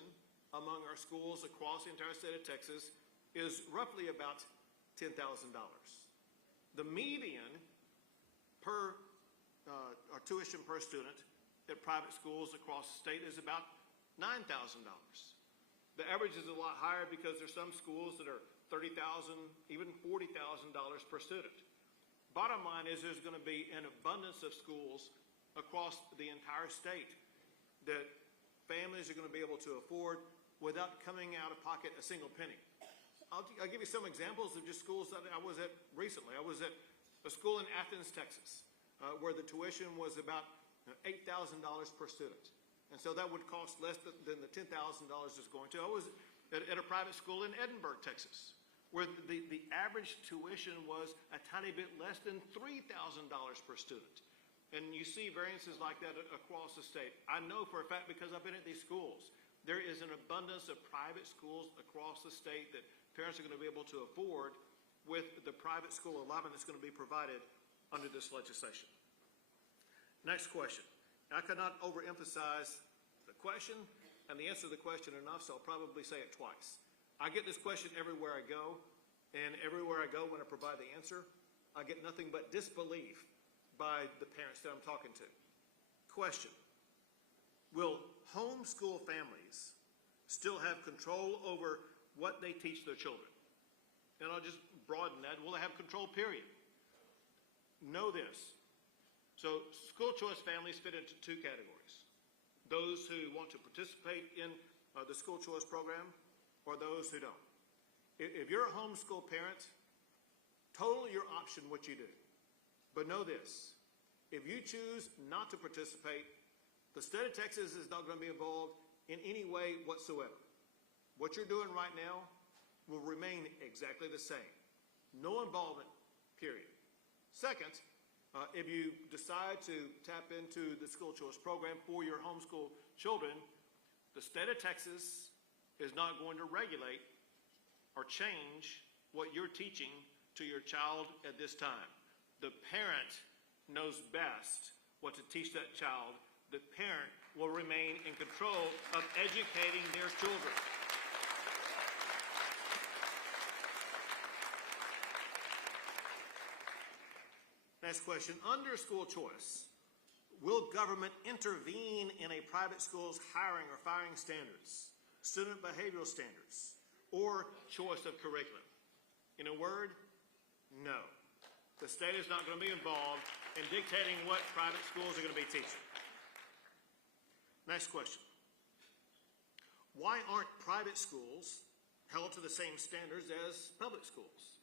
among our schools across the entire state of Texas is roughly about $10,000. The median per or tuition per student at private schools across the state is about $9,000. The average is a lot higher because there's some schools that are $30,000, even $40,000 per student. Bottom line is there's going to be an abundance of schools across the entire state that families are going to be able to afford without coming out of pocket a single penny. I'll give you some examples of just schools that I was at recently. I was at a school in Athens, Texas, where the tuition was about $8,000 per student. And so that would cost less than the $10,000 it's going to. I was at a private school in Edinburgh, Texas, where the average tuition was a tiny bit less than $3,000 per student. And you see variances like that across the state. I know for a fact because I've been at these schools. There is an abundance of private schools across the state that parents are going to be able to afford with the private school allotment that's going to be provided under this legislation. Next question. I cannot overemphasize the question and the answer to the question enough, so I'll probably say it twice. I get this question everywhere I go, and everywhere I go when I provide the answer, I get nothing but disbelief by the parents that I'm talking to. Question. Will homeschool families still have control over what they teach their children? And I'll just broaden that. Will they have control, period? Know this. So school choice families fit into two categories. Those who want to participate in the school choice program or those who don't. If you're a homeschool parent, totally your option what you do. But know this, if you choose not to participate, the state of Texas is not going to be involved in any way whatsoever. What you're doing right now will remain exactly the same. No involvement, period. Second, if you decide to tap into the school choice program for your homeschool children, the state of Texas is not going to regulate or change what you're teaching to your child at this time. The parent knows best what to teach that child. The parent will remain in control of educating their children. Next question, under school choice, will government intervene in a private school's hiring or firing standards, student behavioral standards, or choice of curriculum? In a word, no. The state is not going to be involved in dictating what private schools are going to be teaching. Next question. Why aren't private schools held to the same standards as public schools?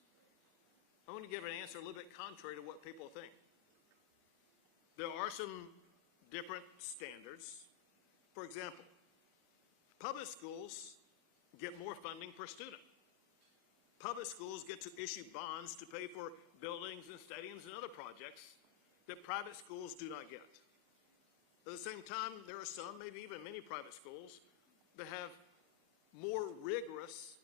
I want to give an answer a little bit contrary to what people think. There are some different standards. For example, public schools get more funding per student. Public schools get to issue bonds to pay for buildings and stadiums and other projects that private schools do not get. At the same time, there are some, maybe even many private schools that have more rigorous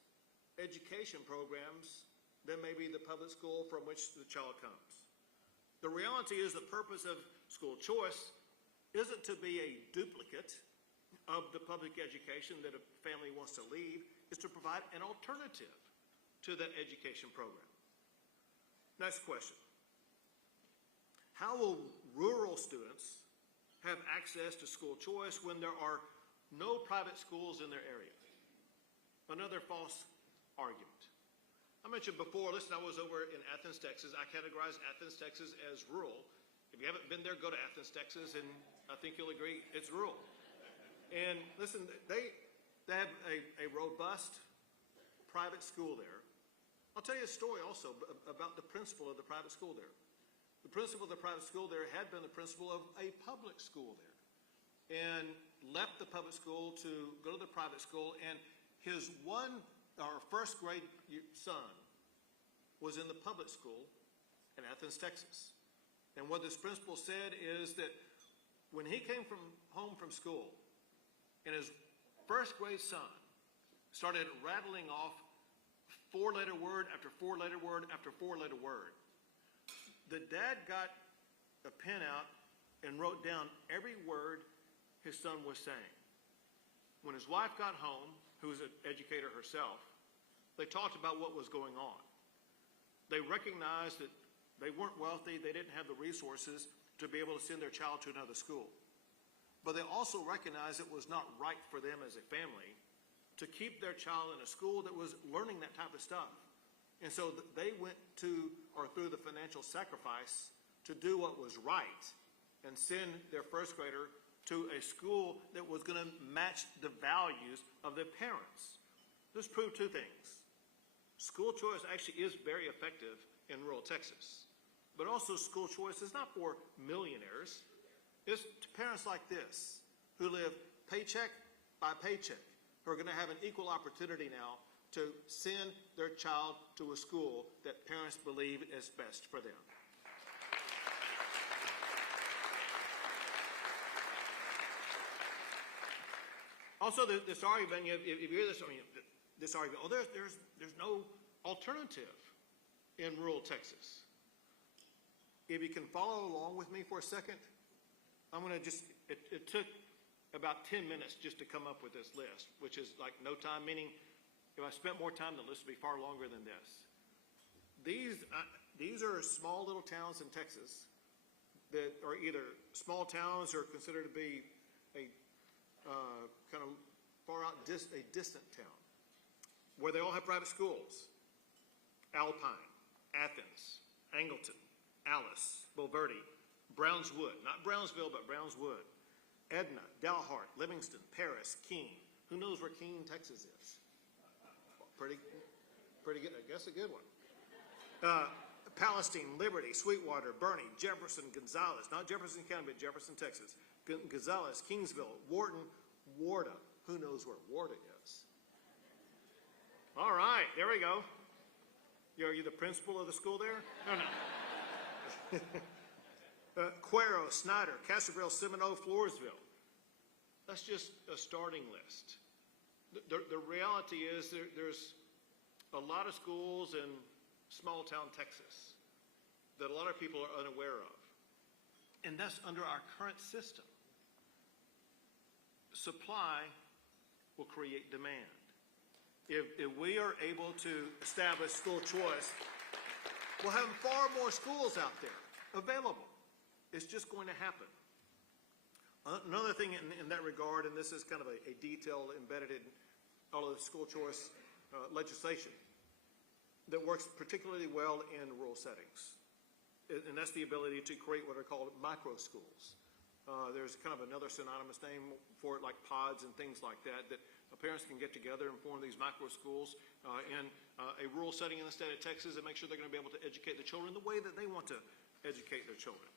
education programs than maybe the public school from which the child comes. The reality is the purpose of school choice isn't to be a duplicate of the public education that a family wants to leave, is to provide an alternative to that education program. Next question. How will rural students have access to school choice when there are no private schools in their area? Another false argument. I mentioned before, listen, I was over in Athens, Texas. I categorize Athens, Texas as rural. If you haven't been there, go to Athens, Texas, and I think you'll agree it's rural. And listen, they have a robust private school there. I'll tell you a story also about the principal of the private school there. The principal of the private school there had been the principal of a public school there and left the public school to go to the private school, and his first grade son was in the public school in Athens, Texas. And what this principal said is that when he came home from school and his first grade son started rattling off four-letter word after four-letter word after four-letter word, the dad got a pen out and wrote down every word his son was saying. When his wife got home, who was an educator herself, they talked about what was going on. They recognized that they weren't wealthy, they didn't have the resources to be able to send their child to another school. But they also recognized it was not right for them as a family to keep their child in a school that was learning that type of stuff. And so they went through the financial sacrifice to do what was right and send their first grader to a school that was going to match the values of their parents. This proved two things. School choice actually is very effective in rural Texas. But also school choice is not for millionaires. It's to parents like this who live paycheck by paycheck, who are going to have an equal opportunity now to send their child to a school that parents believe is best for them. Also, this argument, if you hear this, this argument, there's no alternative in rural Texas. If you can follow along with me for a second, I'm going to it took about 10 minutes just to come up with this list, which is like no time, meaning if I spent more time, the list would be far longer than this. These are small little towns in Texas that are either small towns or considered to be a kind of far out, a distant town, where they all have private schools. Alpine, Athens, Angleton, Alice, Bulverde, Brownswood, not Brownsville, but Brownswood, Edna, Dalhart, Livingston, Paris, Keene, Who knows where Keene, Texas is? Pretty good. I guess a good one. Palestine, Liberty, Sweetwater, Bernie, Jefferson, Gonzales, not Jefferson County, but Jefferson, Texas. Gonzales, Kingsville, Wharton, Warda. Who knows where Warda is? All right, there we go. Are you the principal of the school there? No. Cuero, Snyder, Castroville, Seminole, Floresville. That's just a starting list. The reality is there's a lot of schools in small town Texas that a lot of people are unaware of. And that's under our current system. Supply will create demand. If we are able to establish school choice, we'll have far more schools out there available. It's just going to happen. Another thing in that regard, and this is kind of a detail embedded in all of the school choice legislation that works particularly well in rural settings. And that's the ability to create what are called micro schools. There's kind of another synonymous name for it, like pods and things like that, that parents can get together and form these micro schools in a rural setting in the state of Texas and make sure they're going to be able to educate the children the way that they want to educate their children.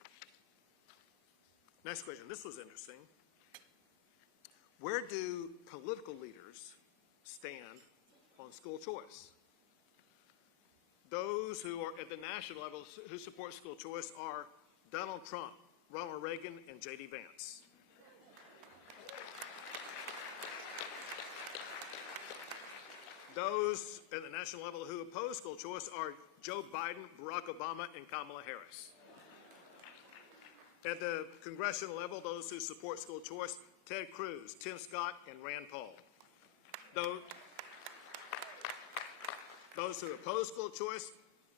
Next question. This was interesting. Where do political leaders stand on school choice? Those who are at the national level who support school choice are Donald Trump, Ronald Reagan, and J.D. Vance. Those at the national level who oppose school choice are Joe Biden, Barack Obama, and Kamala Harris. At the congressional level, those who support school choice, Ted Cruz, Tim Scott, and Rand Paul. Those who oppose school choice,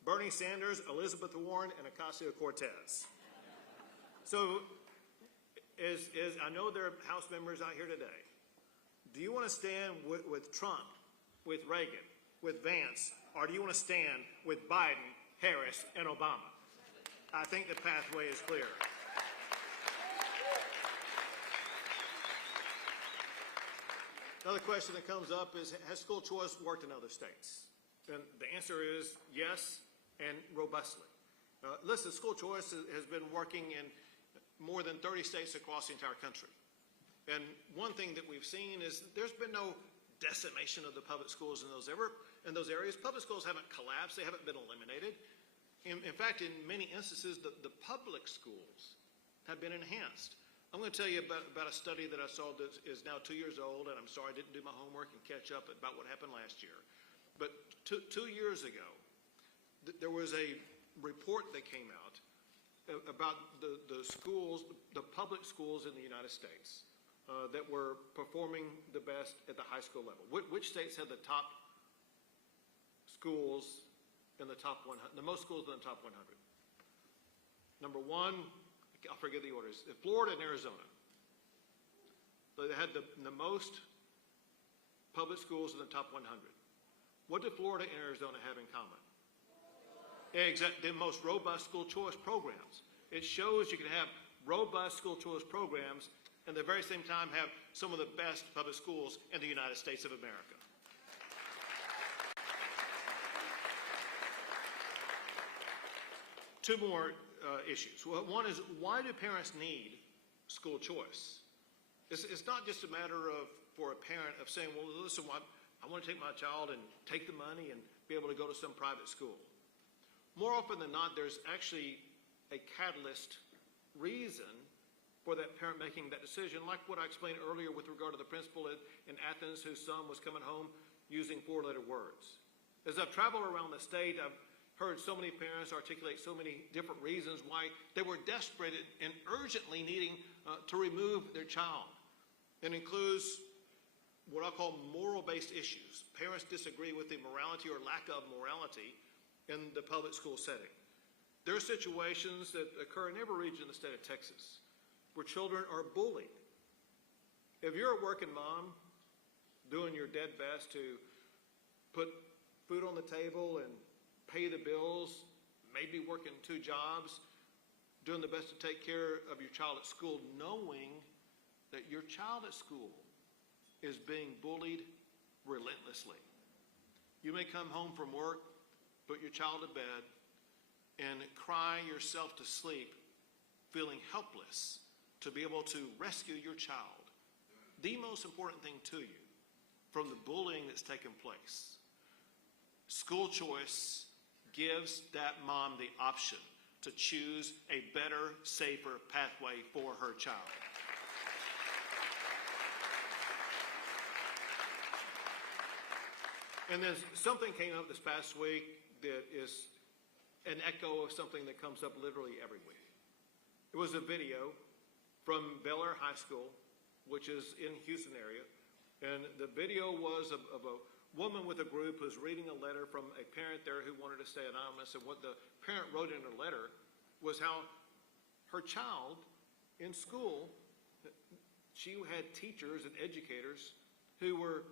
Bernie Sanders, Elizabeth Warren, and Ocasio-Cortez. So, I know there are House members out here today. Do you want to stand with Trump, with Reagan, with Vance, or do you want to stand with Biden, Harris, and Obama? I think the pathway is clear. Another question that comes up is, has school choice worked in other states? And the answer is yes, and robustly. Listen, school choice has been working in more than 30 states across the entire country. And one thing that we've seen is there's been no decimation of the public schools in those areas. Public schools haven't collapsed. They haven't been eliminated. In fact, in many instances, the public schools have been enhanced. I'm going to tell you about a study that I saw that is now 2 years old, and I'm sorry I didn't do my homework and catch up about what happened last year. But 2 years ago, there was a report that came out about the schools, the public schools in the United States that were performing the best at the high school level. Which states had the top schools in the top 100, the most schools in the top 100? Number one, I'll forget the orders, Florida and Arizona. They had the most public schools in the top 100. What do Florida and Arizona have in common? Exactly, the most robust school choice programs. It shows you can have robust school choice programs and at the very same time have some of the best public schools in the United States of America. Two more issues. Well, one is, why do parents need school choice? It's not just a matter of, for a parent, of saying, well, listen, I want to take my child and take the money and be able to go to some private school. More often than not, there's actually a catalyst reason for that parent making that decision, like what I explained earlier with regard to the principal in Athens whose son was coming home using 4-letter words. As I've traveled around the state, I've heard so many parents articulate so many different reasons why they were desperate and urgently needing to remove their child. It includes what I call moral-based issues. Parents disagree with the morality or lack of morality in the public school setting. There are situations that occur in every region of the state of Texas where children are bullied. If you're a working mom doing your dead best to put food on the table and pay the bills, maybe working 2 jobs, doing the best to take care of your child at school, knowing that your child at school is being bullied relentlessly. You may come home from work, put your child to bed, and cry yourself to sleep, feeling helpless to be able to rescue your child. The most important thing to you from the bullying that's taken place. School choice gives that mom the option to choose a better, safer pathway for her child. And then something came up this past week that is an echo of something that comes up literally every week. It was a video from Bel Air High School, which is in Houston area, and the video was of a woman with a group who's reading a letter from a parent there who wanted to stay anonymous, and what the parent wrote in her letter was how her child in school, she had teachers and educators who were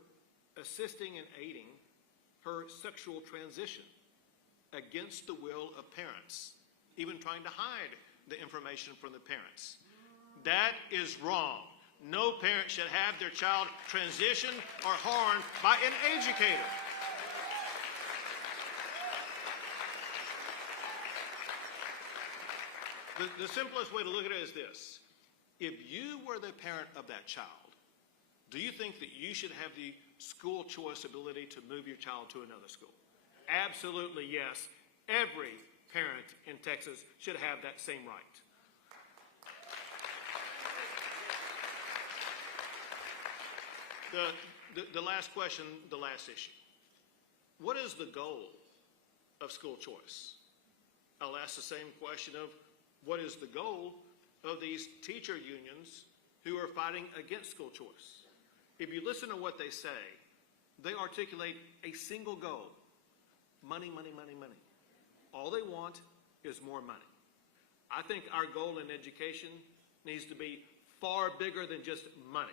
assisting and aiding her sexual transition against the will of parents, even trying to hide the information from the parents. That is wrong. No parent should have their child transitioned or harmed by an educator. The simplest way to look at it is this. If you were the parent of that child, do you think that you should have the school choice ability to move your child to another school? Absolutely yes. Every parent in Texas should have that same right. The last question, the last issue. What is the goal of school choice? I'll ask the same question of what is the goal of these teacher unions who are fighting against school choice? If you listen to what they say, they articulate a single goal. Money, money, money, money. All they want is more money. I think our goal in education needs to be far bigger than just money.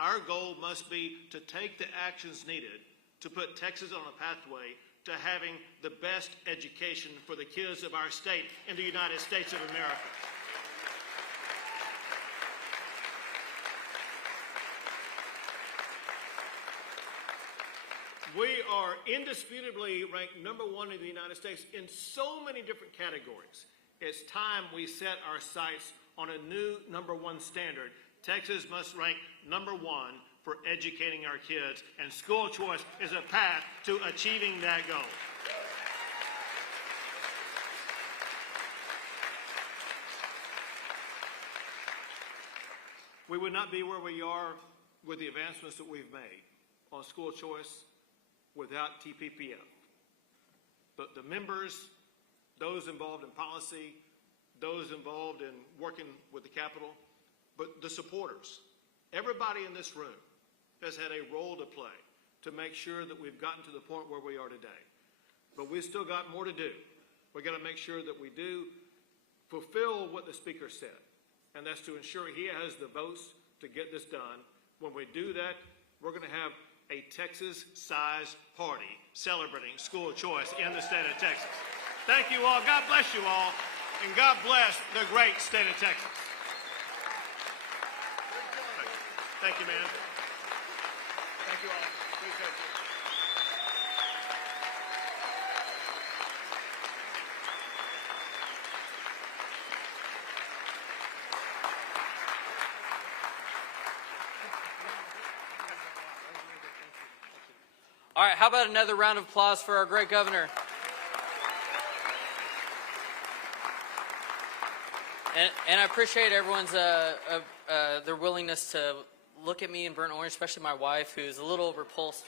Our goal must be to take the actions needed to put Texas on a pathway to having the best education for the kids of our state in the United States of America. We are indisputably ranked #1 in the United States in so many different categories. It's time we set our sights on a new #1 standard. Texas must rank #1 for educating our kids, and school choice is a path to achieving that goal. We would not be where we are with the advancements that we've made on school choice without TPPF. But the members, those involved in policy, those involved in working with the Capitol, but the supporters, everybody in this room has had a role to play to make sure that we've gotten to the point where we are today. But we've still got more to do. We've got to make sure that we do fulfill what the Speaker said, and that's to ensure he has the votes to get this done. When we do that, we're going to have a Texas-sized party celebrating school choice in the state of Texas. Thank you all. God bless you all, and God bless the great state of Texas. Thank you, man. Thank you all. Appreciate it. All right, how about another round of applause for our great governor? And I appreciate everyone's their willingness to look at me in burnt orange, especially my wife, who's a little repulsed